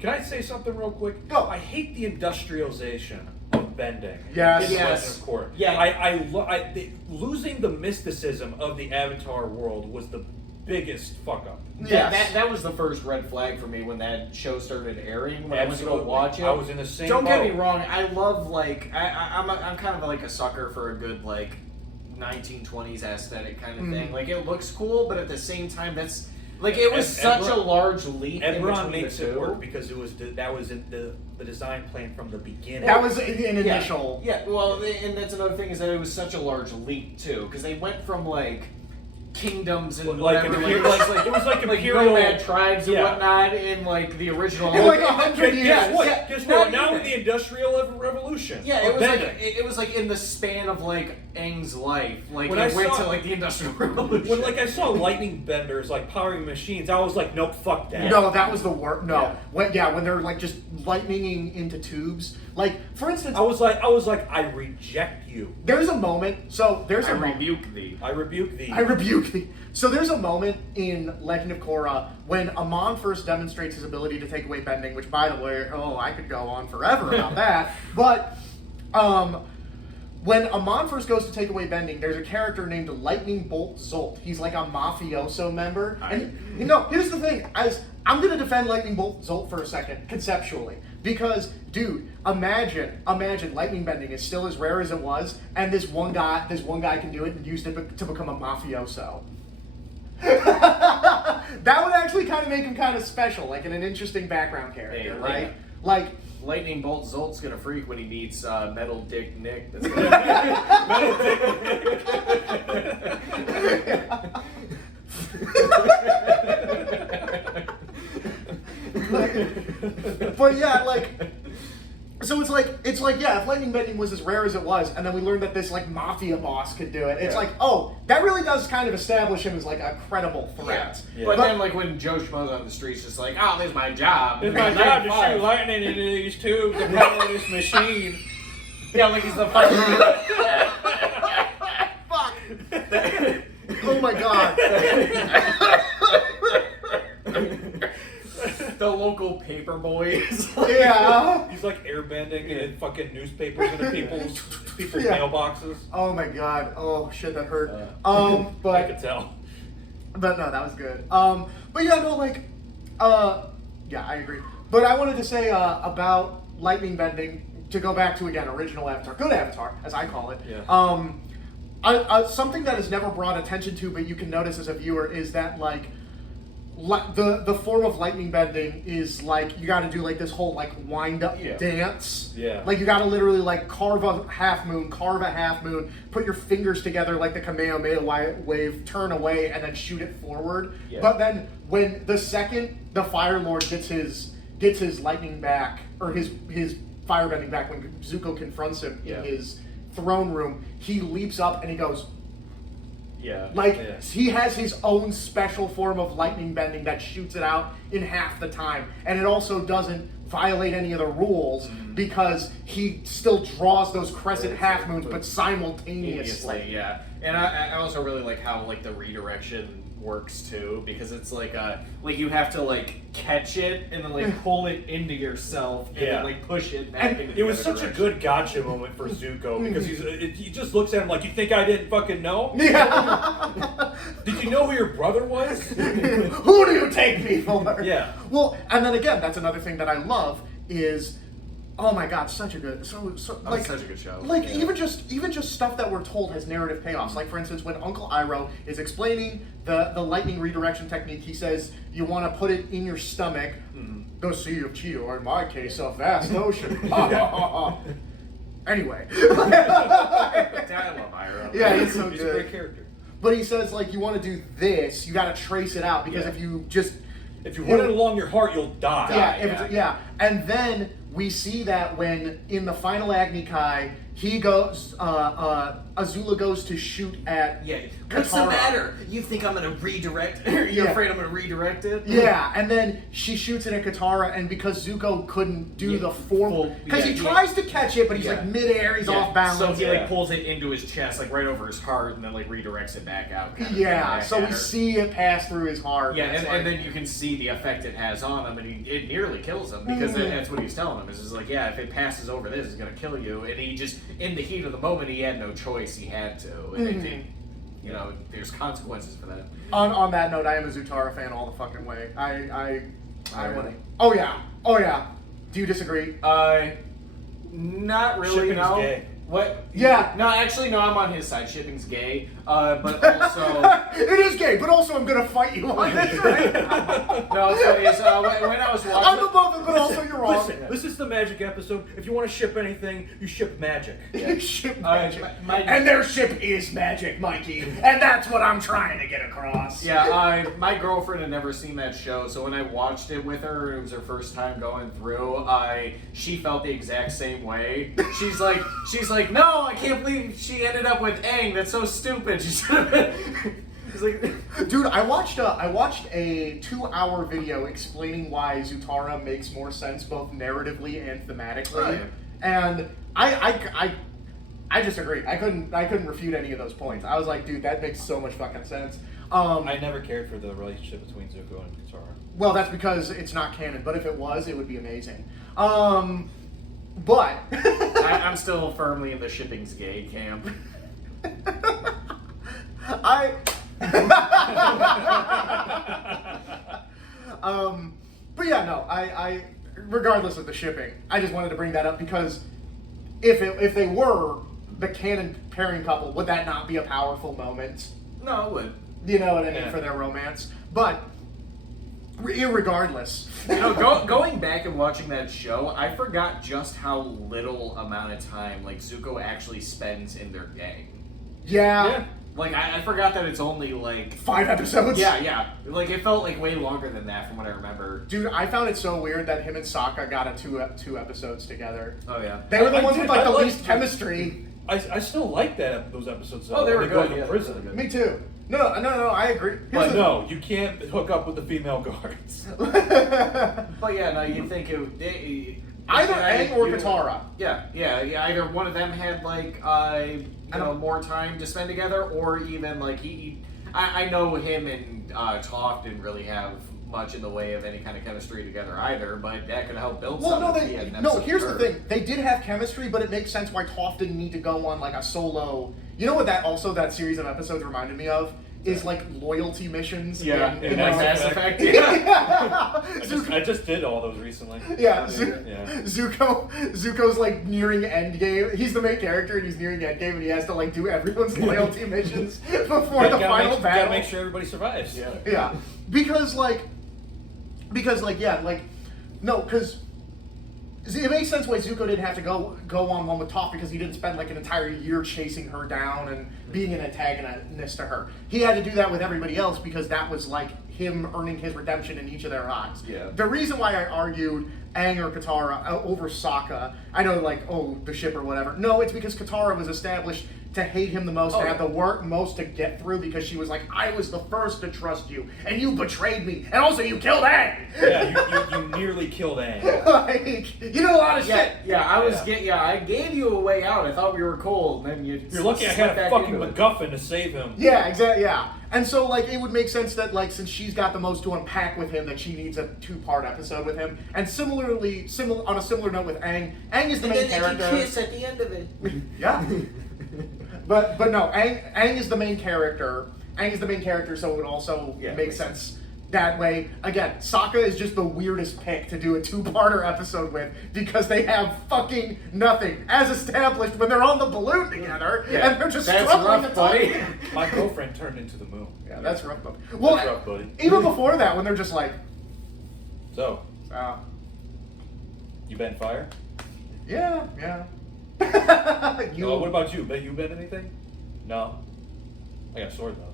Can I say something real quick? Go. I hate the industrialization of bending. Yes. In Yes. Legend of Korra. Yeah. Losing the mysticism of the Avatar world was the biggest fuck up. That was the first red flag for me when that show started airing. When I went to go watch it, I was in the same Don't boat. get me wrong. I love I'm kind of like a sucker for a good 1920s aesthetic kind of thing. Like it looks cool, but at the same time, that's like it was such a large leap. Ebron in makes the it two. work because that was in the design plan from the beginning. That was an initial. Yeah, well, and that's another thing is that it was such a large leap too, because they went from kingdoms and whatever, it was like imperial nomad tribes and whatnot in the original. In 100 years. Guess what? Now in the Industrial Revolution. Yeah, it was in the span of Aang's life. When it went to the Industrial Revolution. When I saw lightning benders powering machines, I was like, nope, fuck that. No, that was the worst. No, Yeah. when they're just lightninging into tubes. For instance, I was like, I reject you. there's a moment. So there's I a moment. rebuke thee. I rebuke thee. I rebuke thee. So there's a moment in Legend of Korra when Amon first demonstrates his ability to take away bending, which, by the way, I could go on forever about that. But when Amon first goes to take away bending, there's a character named Lightning Bolt Zolt. He's like a mafioso member. And here's the thing: I'm gonna defend Lightning Bolt Zolt for a second, conceptually, because, dude, imagine lightning bending is still as rare as it was, and this one guy can do it and use it to become a mafioso. That would actually kind of make him kind of special, in an interesting background character, right? Lightning Bolt Zolt's gonna freak when he meets Metal Dick Nick. That's Metal But yeah, so it's if lightning bending was as rare as it was, and then we learned that this mafia boss could do it. It's that really does kind of establish him as a credible threat. Yeah. But then when Joe Schmo's on the streets, just oh, this is my job. It's my job to shoot lightning into these tubes and power this machine. Yeah, he's the fucking. Fuck. Oh my god. The local paper boys. Yeah. He's airbending and fucking newspapers into people's mailboxes. Oh my god. Oh shit, that hurt. I But could tell. But no, that was good. But yeah, no, yeah, I agree. But I wanted to say about lightning bending, to go back to again original Avatar, good Avatar as I call it. Yeah. Something that is never brought attention to, but you can notice as a viewer, is that the form of lightning bending is you got to do this whole wind up dance. Yeah. You got to literally carve a half moon, put your fingers together like the Kamehameha wave, turn away, and then shoot it forward. Yeah. But then when the second the Fire Lord gets his lightning back, or his firebending back, when Zuko confronts him in his throne room, he leaps up and he goes. Yeah. He has his own special form of lightning bending that shoots it out in half the time. And it also doesn't violate any of the rules because he still draws those crescent half moons, but simultaneously. Yeah. And I also really like how the redirection works too, because it's you have to catch it and then pull it into yourself and then push it back into the It was other such a direction. good gotcha moment for Zuko because he just looks at him like, you think I didn't fucking know? Yeah. Did you know who your brother was? Who do you take me for? Yeah. Well, and then again, that's another thing that I love is, oh my god, such a good, such a good show. Even just stuff that we're told has narrative payoffs. For instance, when Uncle Iroh is explaining the lightning redirection technique, he says you want to put it in your stomach. The Sea of Chi, or in my case, a vast ocean. Anyway. I love Iroh. Yeah, he's so He's good. a great character. But he says you want to do this, you got to trace it out, because if you just run it along your heart, you'll die. and then we see that when in the final Agni Kai, he goes, Azula goes to shoot at What's the Katara. matter? You think I'm gonna redirect? You're afraid I'm gonna redirect it? Yeah, and then she shoots it at Katara, and because Zuko couldn't do the full, because he tries to catch it, but he's like midair, he's off balance. So he like pulls it into his chest, like right over his heart, and then like redirects it back out. Kind of thing, back so at we her. see it pass through his heart. Yeah, it's and then you can see the effect it has on him, and it nearly kills him because that's what he's telling him. Is like, yeah, if it passes over this, it's gonna kill you. And he just, in the heat of the moment, he had no choice. He had to, and you know, there's consequences for that. On that note, I am a Zutara fan all the fucking way. I Really? Oh yeah. Do you disagree? Not really. Shipping's no. gay. What? Yeah. No, actually, no. I'm on his side. Shipping's gay, but also. It is gay, but also I'm gonna fight you on this right now. No, it's funny. Is, when I was watching. I'm above it, but also you're wrong. Listen, this is the magic episode. If you want to ship anything, you ship magic. You ship magic. my- And their ship is magic, Mikey. And that's what I'm trying to get across. Yeah, my girlfriend had never seen that show, so when I watched it with her, it was her first time going through. She felt the exact same way. She's like, no, I can't believe she ended up with Aang. That's so stupid. She's like, Dude, I watched a 2-hour video explaining why Zutara makes more sense both narratively and thematically. Oh, yeah. And I just agree. I couldn't refute any of those points. I was like, dude, that makes so much fucking sense. I never cared for the relationship between Zuko and Katara. Well, that's because it's not canon, but if it was, it would be amazing. But I'm still firmly in the shipping's gay camp. But yeah, no, I regardless of the shipping, I just wanted to bring that up because if they were the canon pairing couple, would that not be a powerful moment? No, it would. You know what I mean, Yeah. for their romance? But irregardless, You know, going back and watching that show, I forgot just how little amount of time like Zuko actually spends in their gang. yeah. Like I forgot that it's only like 5 episodes. yeah. Like it felt like way longer than that from what I remember. Dude, I found it so weird that him and Sokka got a two episodes together. Oh yeah. They were the I ones did. with like I the liked least it. chemistry. I still like those episodes. Though, Oh, they were when good. Go to Yeah, prison. they were good. Me too. No, I agree. But no, you can't hook up with the female guards. But yeah, no, you'd think Either Aang or you- Katara. Yeah. Either one of them had like more time to spend together, or even like I know him and Toph didn't really have much in the way of any kind of chemistry together either, but that could help build Well, something. no, if he had an no. episode Here's with the her. thing: they did have chemistry, but it makes sense why Toph didn't need to go on like a solo. You know what that series of episodes reminded me of is like loyalty missions. Yeah, in in Mass Mass Effect. Effect. Yeah. I just did all those recently. Yeah, Yeah. Zuko's like nearing endgame. He's the main character and he's nearing endgame, and he has to like do everyone's loyalty missions before the Gotta final make, battle. Gotta make sure everybody survives. Yeah. Yeah, because it makes sense why Zuko didn't have to go on one with Toph because he didn't spend like an entire year chasing her down and being an antagonist to her. He had to do that with everybody else because that was like him earning his redemption in each of their eyes. Yeah. The reason why I argued Aang or Katara over Sokka, I know like, oh, the ship or whatever. No, it's because Katara was established to hate him the most, to have the work most to get through because she was like, I was the first to trust you, and you betrayed me, and also you killed Aang. Yeah, you nearly killed Aang. Like, you did a lot of shit. I gave you a way out. I thought we were cool, and then You're lucky I had a fucking MacGuffin to save him. Yeah, exactly. Yeah, and so like it would make sense that like since she's got the most to unpack with him, that she needs a 2-part episode with him. And similar on a similar note with Aang. Aang is the main character. kiss at the end of it. Yeah. But no, Aang is the main character. Aang is the main character, so it would also make makes sense that way. Again, Sokka is just the weirdest pick to do a 2-parter episode with because they have fucking nothing as established when they're on the balloon together and they're just That's struggling rough, to talk. buddy. My girlfriend turned into the moon. Yeah, that's rough, buddy. Well, That's rough, buddy. even before that, when they're just like, So, uh, you been fire? yeah. Oh, what about you? You bet anything? No. I got a sword though.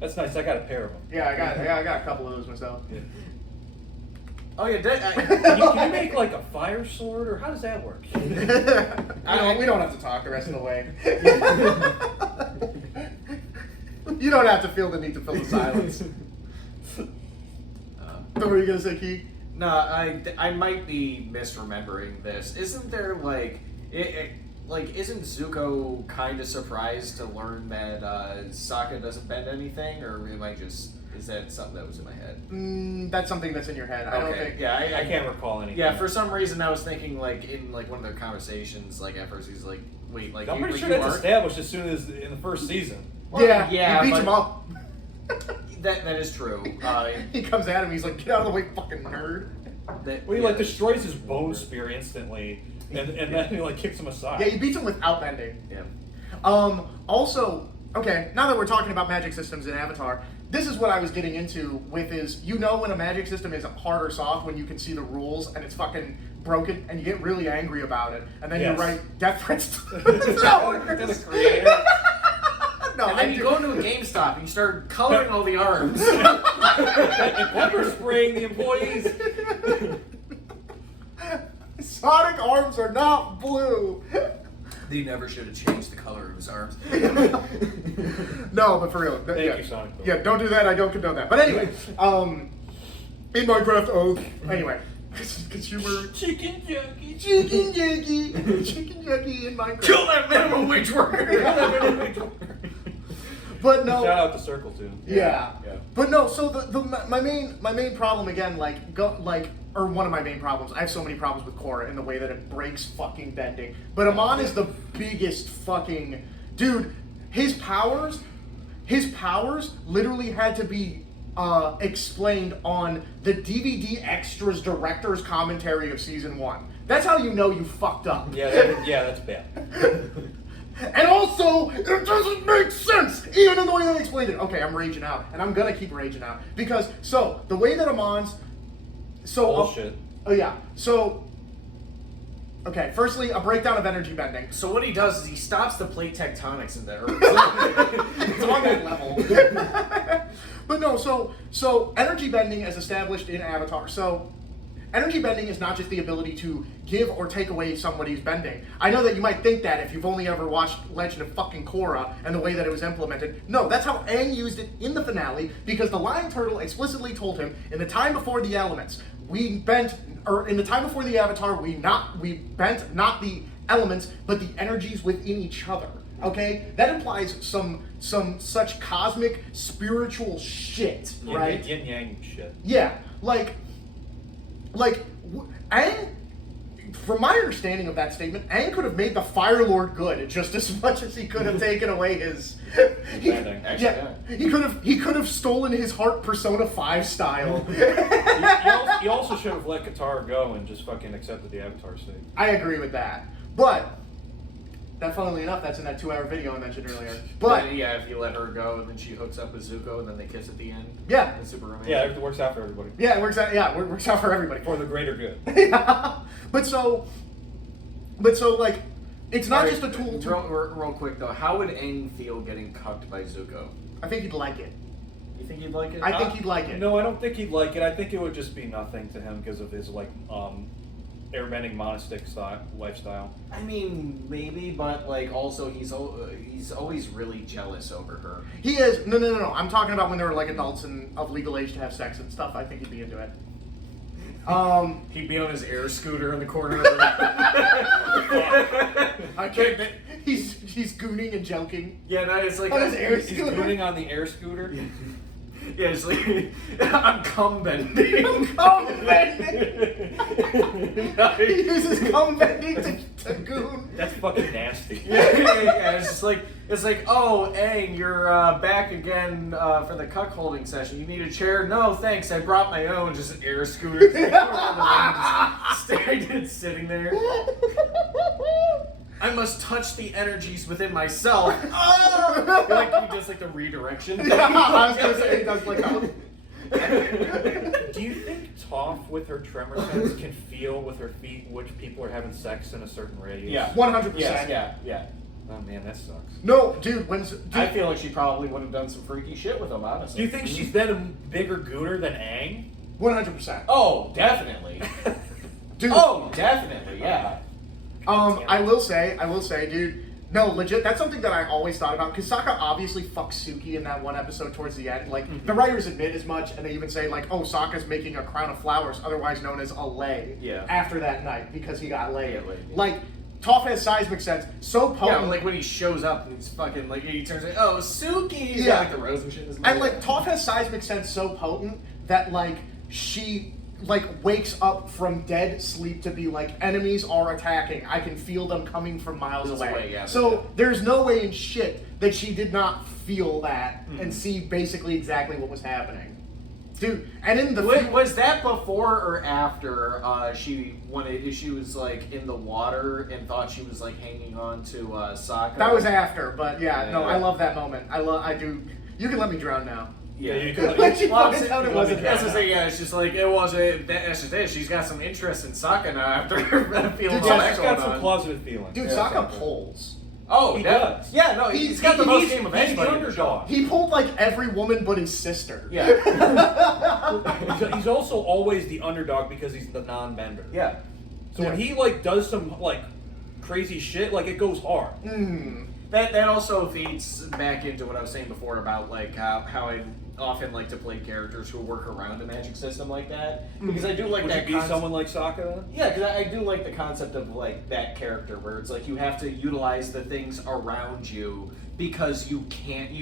That's nice. I got a pair of them. Yeah, I got a couple of those myself. Oh yeah, Can you make like a fire sword, or how does that work? We don't have to talk the rest of the way. You don't have to feel the need to fill the silence. What were you gonna say, Key? No, I might be misremembering this. Isn't there like isn't Zuko kind of surprised to learn that Sokka doesn't bend anything, or am I just? Is that something that was in my head? That's something that's in your head. I don't think. Yeah, I can't recall anything. Yeah, for some reason I was thinking like in like one of their conversations, like at first he's like, wait, like I'm pretty like, sure you that's aren't? established as soon as in the first season. Yeah, yeah, he beats but- him up. That is true. He comes at him. He's like, "Get out of the way, fucking nerd." Well, he like destroys his bone spear instantly, and then he like kicks him aside. Yeah, he beats him without bending. Yeah. Also, okay, now that we're talking about magic systems in Avatar, this is what I was getting into with is, when a magic system is hard or soft when you can see the rules and it's fucking broken and you get really angry about it and then Yes. you write death threats to To the creator. No, And then I you do. go into a GameStop and you start coloring all the arms. And pepper spraying the employees. Sonic arms are not blue. They never should have changed the color of his arms. No, but for real. Thank you, Sonic. Yeah, don't do that. I don't condone that. But anyway, in Minecraft, anyway, consumer Chicken junkie. chicken junkie in Minecraft. Kill that minimum wage worker! But no. Shout out to Circle too. Yeah. Yeah. But no, so my main problem again, or one of my main problems, I have so many problems with Korra in the way that it breaks fucking bending. But Amon is the biggest fucking dude. His powers literally had to be explained on the DVD extras director's commentary of season 1. That's how you know you fucked up. Yeah, that's bad. And also, it doesn't make sense, even in the way they explained it. Okay, I'm raging out, and I'm gonna keep raging out because the way that Amon's Bullshit. Okay, firstly, a breakdown of energy bending. So what he does is he stops the plate tectonics in the earth. It's on that level. But no, so energy bending as established in Avatar. So energy bending is not just the ability to give or take away somebody's bending. I know that you might think that if you've only ever watched Legend of fucking Korra and the way that it was implemented. No, that's how Aang used it in the finale because the Lion Turtle explicitly told him, in the time before the elements, in the time before the Avatar, we bent not the elements, but the energies within each other. Okay? That implies some such cosmic spiritual shit, right? Yin yang shit. Yeah, Aang, from my understanding of that statement, Aang could have made the Fire Lord good just as much as he could have taken away his. He could have stolen his heart Persona 5 style. He also should have let Katara go and just fucking accepted the Avatar state. I agree with that, but that, funnily enough, that's in that 2-hour video I mentioned earlier. But yeah, if you let her go, and then she hooks up with Zuko, and then they kiss at the end. Yeah. It's super romantic. Yeah, it works out for everybody. yeah, it works out. Yeah, it works out for everybody. For the greater good. But so like, it's not just a tool to. Real quick though, how would Aang feel getting cucked by Zuko? I think he'd like it. You think he'd like it? I think he'd like it. No, I don't think he'd like it. I think it would just be nothing to him because of his airbending monastic lifestyle. I mean, maybe, but like also he's always really jealous over her. He is. No. I'm talking about when they were like adults and of legal age to have sex and stuff. I think he'd be into it. He'd be on his air scooter in the corner. I can't. He's gooning and joking. Yeah, no, it's like On his air He's scooter. gooning on the air scooter. Yeah, it's like I'm cum bending. Cum bending. He uses cum bending to goon. That's fucking nasty. Yeah, it's like, oh, Aang, you're back again for the cuckolding session. You need a chair? No, thanks. I brought my own. Just an air scooter. Just sitting there. I must touch the energies within myself. Like he does like the redirection. Yeah, I was gonna say he does like that. Do you think Toph, with her tremor sense, can feel with her feet which people are having sex in a certain radius? Yeah. 100%. Yeah. Oh man, that sucks. No, dude. I feel like she probably would have done some freaky shit with him, honestly. Do you think she's then a bigger gooner than Aang? 100%. Oh, definitely. Dude. Oh, definitely. Yeah. I will say, dude. No, legit. That's something that I always thought about. Because Sokka obviously fucks Suki in that one episode towards the end. Like the writers admit as much, and they even say like, "Oh, Sokka's making a crown of flowers, otherwise known as a lei." Yeah. After that night, because he got laid. Yeah, laid, yeah. Like, Toph has seismic sense. So Yeah, potent. like when he shows up and he's fucking like he turns like, oh, Suki. He's Yeah. got, like the rose and shit in his And mouth. like Toph has seismic sense so potent that like she like wakes up from dead sleep to be like, enemies are attacking. I can feel them coming from miles Miles away. away, yeah, So yeah. there's no way in shit that she did not feel that and see basically exactly what was happening. Dude, and in the Wait, was that before or after she was like in the water and thought she was like hanging on to Sokka? that was after, but yeah, no, Yeah. I love that moment. I do. You can let me drown now. Yeah, you can. Like she Well, finds out it let wasn't me That's that. the thing, yeah, it's just like, it wasn't, that's just it, she's got some interest in Sokka now after feeling Dude, all yeah, that He's going got some on. closeted feelings. Dude, Yeah, Sokka exactly. pulls. Oh, He that- does. Yeah, no, he's got the most game of He's anybody. the in the show. underdog. He pulled like every woman but his sister. Yeah. He's also always the underdog because he's the non-bender. Yeah. So when he like does some like crazy shit, like it goes hard. That also feeds back into what I was saying before about like how I often like to play characters who work around a magic system like that, because I do like Would that you be someone like Sokka then? Yeah, because I do like the concept of like that character where it's like you have to utilize the things around you because you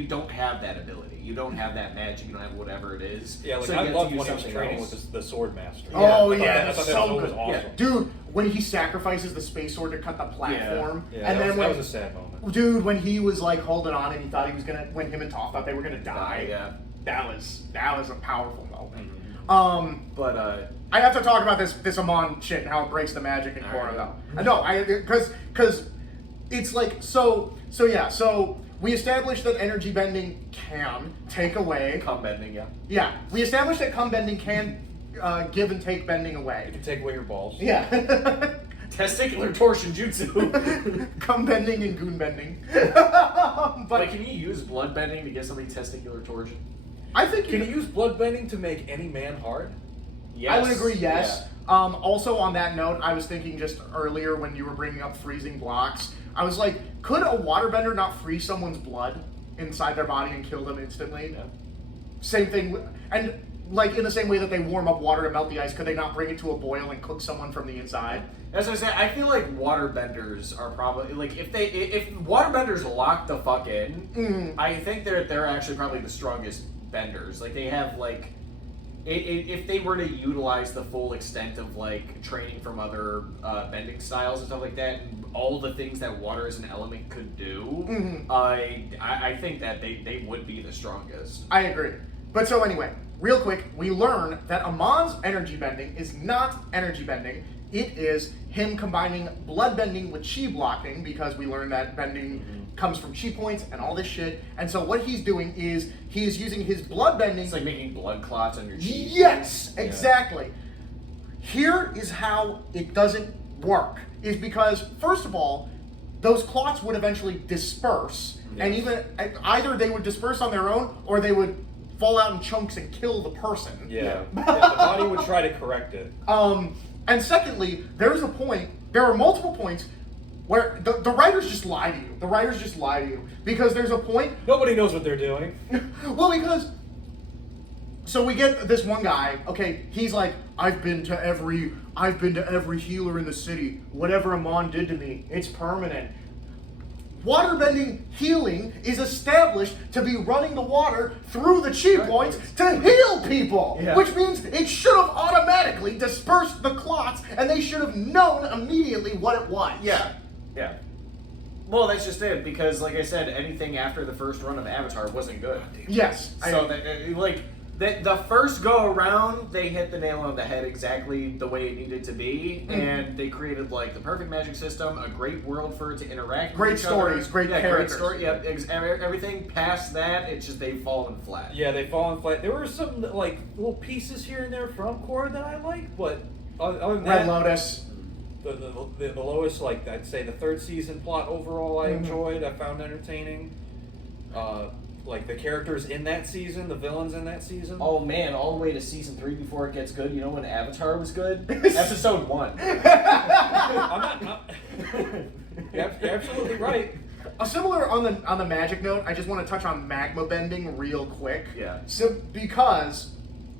don't have that ability, you don't have that magic, you don't have whatever it is. Yeah, like so you I have to loved use when he was something training else. with the sword master. Oh I thought yeah, that- I that's thought that so was good. awesome. Dude, when he sacrifices the space sword to cut the platform, Yeah, and that then was, when that was a sad moment. dude, when he was like holding on and he thought he was gonna, when him and Toph thought they were gonna die, Yeah. that was a powerful moment. But I have to talk about this Amon shit and how it breaks the magic in Korra though. No, because it's like so we established that energy bending can take away. cum bending, yeah. Yeah, we established that cum bending can give and take bending You away. can take away your balls. Yeah. Testicular torsion jutsu. Cum bending and goon bending. But But can you use blood bending to get somebody testicular torsion? I think Can you use blood bending to make any man hard? Yes. I would agree, yes. Yeah. Also, on that note, I was thinking just earlier when you were bringing up freezing blocks, I was like, could a waterbender not freeze someone's blood inside their body and kill them instantly? Yeah. Same thing, and like in the same way that they warm up water to melt the ice, could they not bring it to a boil and cook someone from the inside? As I said, I feel like waterbenders are probably like if waterbenders lock the fuck in, I think they're actually probably the strongest benders. Like they have like if they were to utilize the full extent of like training from other bending styles and stuff like that, and all the things that water as an element could do, I think that they would be the strongest. I agree. But so anyway, real quick, we learn that Amon's energy bending is not energy bending. It is him combining blood bending with chi blocking, because we learned that bending comes from chi points and all this shit. And so what he's doing is he is using his blood bending. It's like making blood clots on your cheeks. Yes, exactly. Here is how it doesn't work. Is because, first of all, those clots would eventually disperse. And even either they would disperse on their own or they would fall out in chunks and kill the person. Yeah. The body would try to correct it. And secondly, there are multiple points where the writers just lie to you. The writers just lie to you. Because there's a point. Nobody knows what they're doing. Well, because. So we get this one guy, okay, he's like, I've been to every healer in the city. Whatever Amon did to me, it's permanent. Waterbending healing is established to be running the water through the chi points to heal people, which means it should have automatically dispersed the clots, and they should have known immediately what it was. Yeah. Well, that's just it, because like I said, anything after the first run of Avatar wasn't good. Yes. So the first go around, they hit the nail on the head exactly the way it needed to be, and they created like the perfect magic system, a great world for it to interact. Great with each stories, other. great characters. Great story. Yeah, everything past that, it's just they've fallen flat. Yeah, they've fallen flat. There were some like little pieces here and there from Korra that I like, but other than Red that, Lotus. the lowest, like I'd say the third season plot overall I enjoyed. I found entertaining. like the characters in that season, the villains in that season. Oh man, all the way to season 3 before it gets good. You know when Avatar was good? Episode 1. I'm not. You're absolutely right. A similar on the magic note, I just want to touch on magma bending real quick. Yeah. So because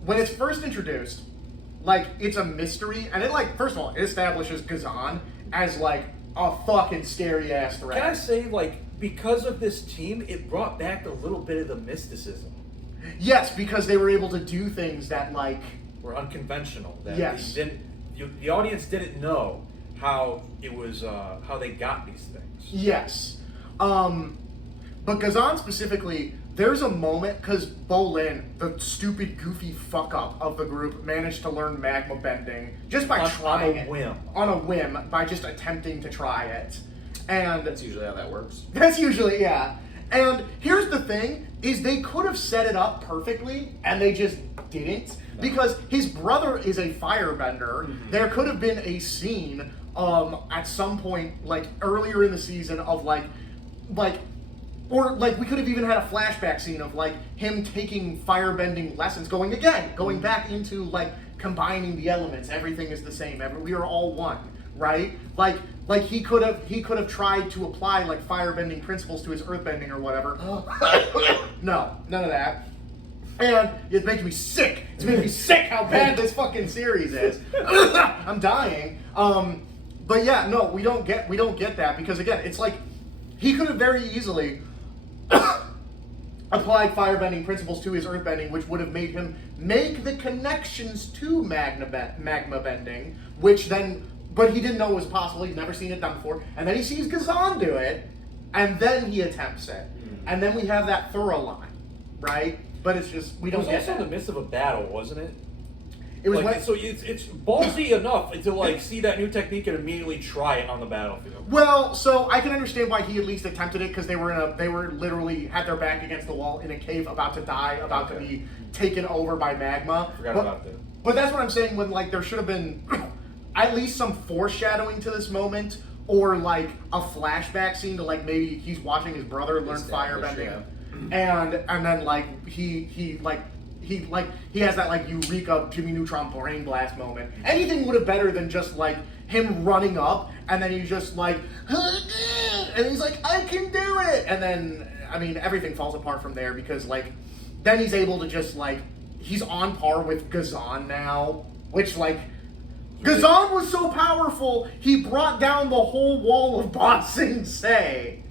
when it's first introduced, like it's a mystery, and it like first of all it establishes Gazan as like a fucking scary ass threat. Can I say, like, because of this team, it brought back a little bit of the mysticism. Yes, because they were able to do things that like Were unconventional. That Yes. The audience didn't know how it was, how they got these things. yes. But Gazan specifically, there's a moment because Bolin, the stupid, goofy fuck up of the group, managed to learn magma bending just by trying on a it. whim. On a whim, by just attempting to try it. And That's usually how that works. that's usually, yeah. And here's the thing, is they could have set it up perfectly, and they just didn't. Because his brother is a firebender. Mm-hmm. There could have been a scene at some point, like earlier in the season, of like, or like we could have even had a flashback scene of like him taking firebending lessons, going back into like combining the elements. Everything is the same. We are all one, right? Like he could have tried to apply like firebending principles to his earthbending or whatever. No, none of that. And it makes me sick. It's making me sick how bad this fucking series is. I'm dying. But yeah, no, we don't get that because again, it's like he could have very easily applied firebending principles to his earthbending, which would have made him make the connections to magma bending, but he didn't know it was possible. He'd never seen it done before, and then he sees Gazan do it, and then he attempts it, and then we have that thorough line, right? But it's just we It don't was get also in that. the midst of a battle, wasn't it? It was like, when, so it's ballsy enough to like see that new technique and immediately try it on the battlefield. well, so I can understand why he at least attempted it because they were literally had their back against the wall in a cave, about to die, about to be taken over by magma. Forgot about that. But that's what I'm saying. When like there should have been at least some foreshadowing to this moment, or like a flashback scene to like maybe he's watching his brother learn firebending, and then like he has that like eureka Jimmy Neutron brain blast moment. Anything would have better than just like him running up and then he's just like and he's like I can do it, and then I mean everything falls apart from there because like then he's able to just like he's on par with Gazan now, which like Gazan was so powerful he brought down the whole wall of Ba Sing Se.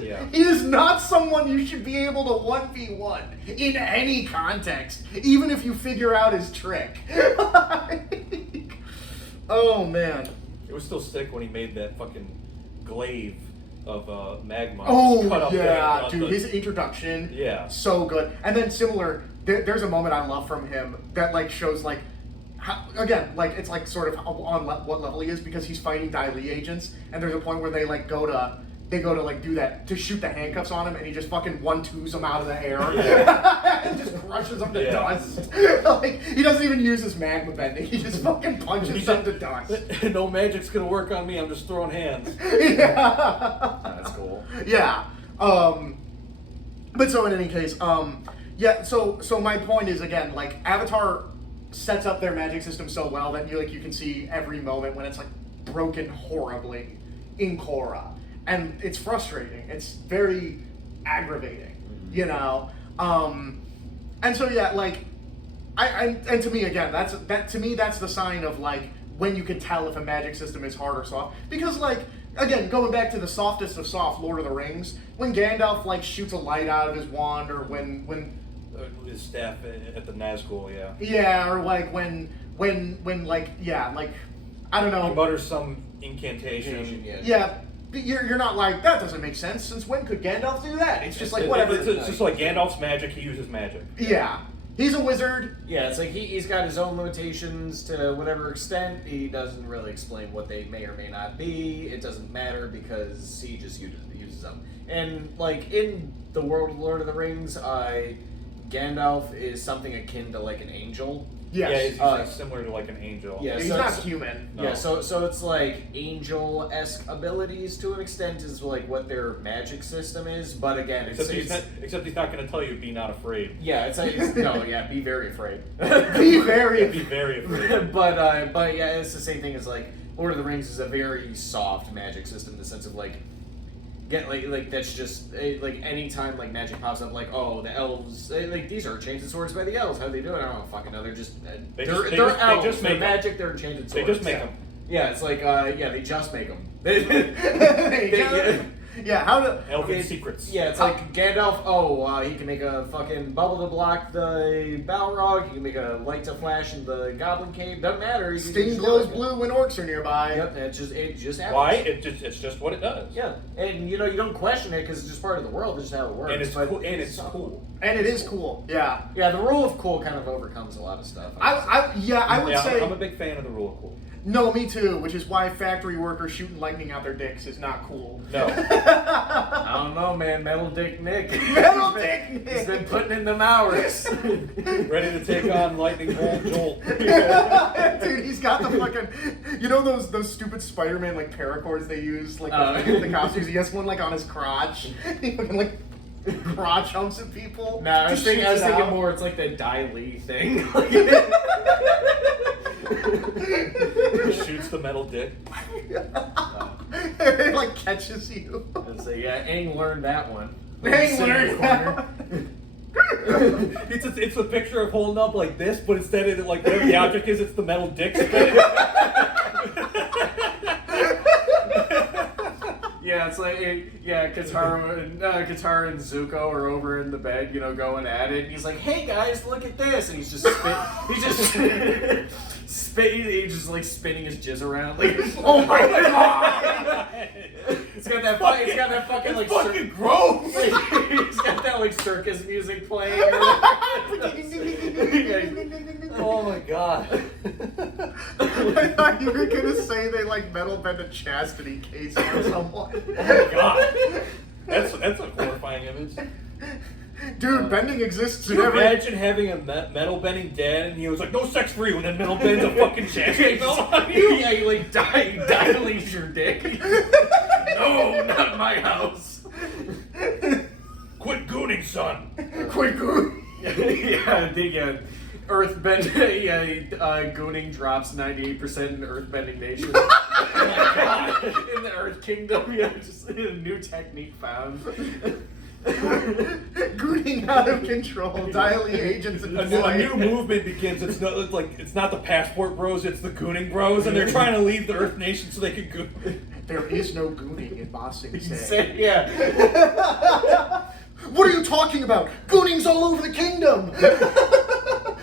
Yeah. He is not someone you should be able to 1v1 in any context, even if you figure out his trick. Oh man. It was still sick when he made that fucking glaive of magma. Oh Cut up yeah, the- dude, his introduction, Yeah. so good. And then similar, there's a moment I love from him that like shows like, how, again, like it's like sort of on what level he is because he's fighting Dai Li agents, and there's a point where they go to like do that to shoot the handcuffs on him, and he just fucking 1-2s them out of the air and just crushes them to dust. Like he doesn't even use his magma bending; he just fucking punches them to dust. No magic's gonna work on me. I'm just throwing hands. Yeah. That's cool. Yeah. But so in any case, yeah. So my point is again, like Avatar sets up their magic system so well that you can see every moment when it's like broken horribly in Korra, and it's frustrating. It's very aggravating, you know. And so yeah, like and to me again, that's the sign of like when you can tell if a magic system is hard or soft, because like again, going back to the softest of soft, Lord of the Rings, when Gandalf like shoots a light out of his wand, or when His staff at the Nazgul, yeah. yeah, or like when like yeah, like I don't know. He mutters some incantation. Yeah, but you're not like that doesn't make sense. Since when could Gandalf do that? It's just like whatever. It's just like Gandalf's magic. He uses magic. Yeah, he's a wizard. Yeah, it's like he's got his own limitations to whatever extent. He doesn't really explain what they may or may not be. It doesn't matter because he just uses them. And like in the world of Lord of the Rings, Gandalf is something akin to like an angel. Yes. Yeah, he's like similar to like an angel. Yeah, He's so not it's- human. No. Yeah, so it's like angel-esque abilities to an extent is like what their magic system is, but again, Except he's not going to tell you be not afraid. yeah, be very afraid. Be very. Be very afraid. but yeah, it's the same thing as like Lord of the Rings is a very soft magic system in the sense of like that's just like anytime like magic pops up, like the elves, like these are enchanted swords by the elves. How do they do it? I don't fucking know. They're just They they're just elves. make They're 'em. magic. They're enchanted They swords. just make them. Yeah, it's like they just make them. Yeah, how do? Elven secrets. Yeah, it's like Gandalf. He can make a fucking bubble to block the Balrog. He can make a light to flash in the Goblin Cave. Doesn't matter. Sting glows blue when orcs are nearby. Yep, it just happens. Why? It's just what it does. Yeah, and you don't question it because it's just part of the world. It's just how it works. And it's but cool. And it's cool. And it is cool. Yeah. Yeah, the rule of cool kind of overcomes a lot of stuff. I would say. I'm a big fan of the rule of cool. No, me too. Which is why factory workers shooting lightning out their dicks is not cool. No. I don't know, man. Metal Dick Nick. Metal Dick Nick. He's been putting in them hours. Ready to take on Lightning Bolt Jolt. Dude, he's got the fucking, those stupid Spider-Man like paracords they use like the costumes. He has one like on his crotch. He fucking like crotch humps at people. Nah, I was Just thinking shoots it out. more. It's like the Dai Li thing. Shoots the metal dick. It like catches you. So yeah, Aang learned that one. Aang Sit in learned the corner. It's a picture of holding up like this, but instead of like whatever the object is, it's the metal dick. Yeah, it's like Katara and Zuko are over in the bed, going at it. And he's like, "Hey guys, look at this!" And he's just he's just like spinning his jizz around. Like, Oh my god! it's got that fucking like fucking gross. he's got that like circus music playing. Oh my god. I thought you were gonna say they like metal bend a chastity case for someone. Oh my god. That's a horrifying image. Dude, bending exists Can in you every. imagine having a metal bending dad and he was like, no sex for you, and then metal bends a fucking chastity belt on you? Yeah, you like dilates your dick. No, not my house. Quit gooning, son. Quick, Earthbend. Gooning drops 98% in Earthbending Nation. Oh my god. In the Earth Kingdom, just a new technique found. Gooning out of control. Dialing agents in A new movement begins. It's not the passport bros, it's the gooning bros, and they're trying to leave the Earth Nation so they can goon. There is no gooning in Bossing Say. Yeah. What are you talking about? Gooning's all over the kingdom.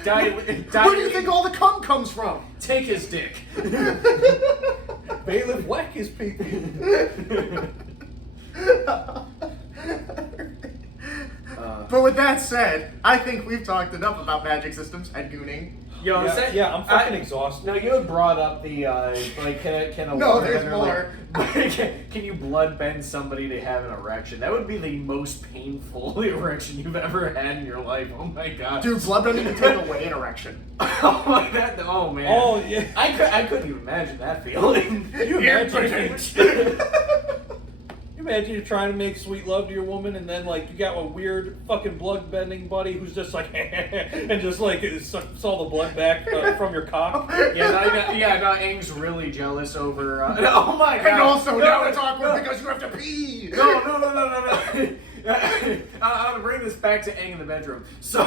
Where do you think all the cum comes from? Take his dick. Bailiff whack his people. But with that said, I think we've talked enough about magic systems and gooning. Yo, is that, I'm fucking exhausted. No, you had brought up the can a No, woman there's or, more. can you blood bend somebody to have an erection? That would be the most painful erection you've ever had in your life. Oh my god, Dude, bloodbending can take away an erection. oh my god, oh man. Oh yeah. I couldn't even imagine that feeling. Can you imagine you're trying to make sweet love to your woman and then like you got a weird fucking blood bending buddy who's just like and just like sucks all the blood back from your cock. No, Aang's really jealous over. Oh my god. And also, No, now it's no, awkward no. because you have to pee. No. I'm gonna bring this back to Aang in the bedroom. So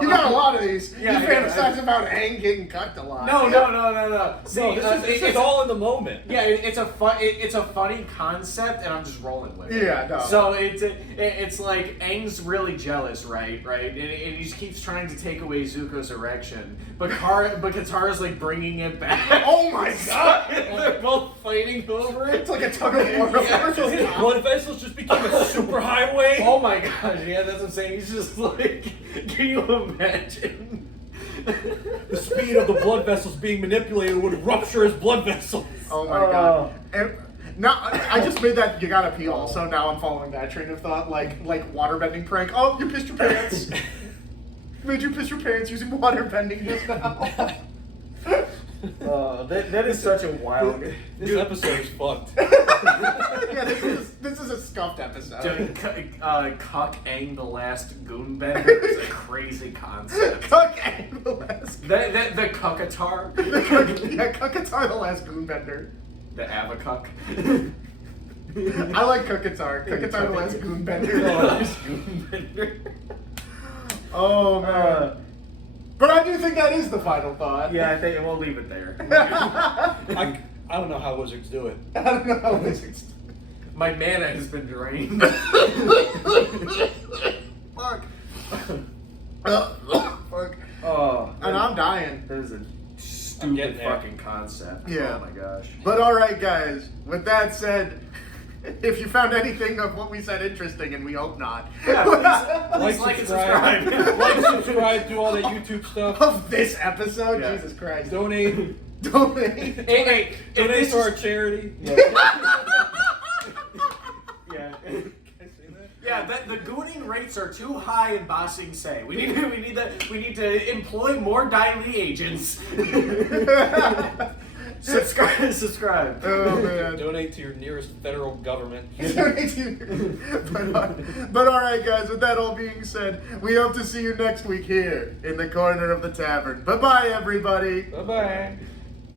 You got a lot of these. Yeah, you yeah, fantasize about Aang getting cucked a lot. No. See, No, this is all in the moment. Yeah, it's a funny concept, and I'm just rolling with it. Yeah, no. So it's like Aang's really jealous, right? And he just keeps trying to take away Zuko's erection, but Katara's like bringing it back. Oh my god! They're both fighting over it. It's like a tug of war. Yeah. So his blood vessels just became a super highway. Oh my gosh, yeah, that's what I'm saying. He's just like, can you imagine? The speed of the blood vessels being manipulated would rupture his blood vessels. Oh my god. And now I just made that you gotta pee also. Now I'm following that train of thought, like waterbending prank. Oh, you pissed your pants. Made you piss your pants using water bending just now. That is such a wild. This episode is fucked. Yeah, this is a scuffed episode. Dude, Cuck Aang the Last Goon Bender is a crazy concept. Cuck and the last. The Cuckatar. Yeah, Cuckatar the last goon bender. The Avacuck. I like Cuckatar. Cuckatar the last goon bender. Goon Bender. Oh man. But I do think that is the final thought. Yeah, I think we'll leave it there. I don't know how wizards do it. I don't know how this is. My mana has been drained. Fuck. Fuck. Oh, And I'm dying. that is a I'm stupid getting there. fucking concept. Yeah. Oh my gosh. But alright, guys. With that said, if you found anything of what we said interesting, and we hope not, Like and subscribe. Like, subscribe, do all that YouTube stuff. of this episode, Yeah. Jesus Christ. Donate. Donate. Hey, if Donate this to our is- charity. Yeah. Yeah, the gooning rates are too high in Bossing Say. We need to employ more Daily agents. subscribe. Oh man. Donate to your nearest federal government. but alright, guys, with that all being said, we hope to see you next week here in the corner of the tavern. Bye bye, everybody. Bye bye.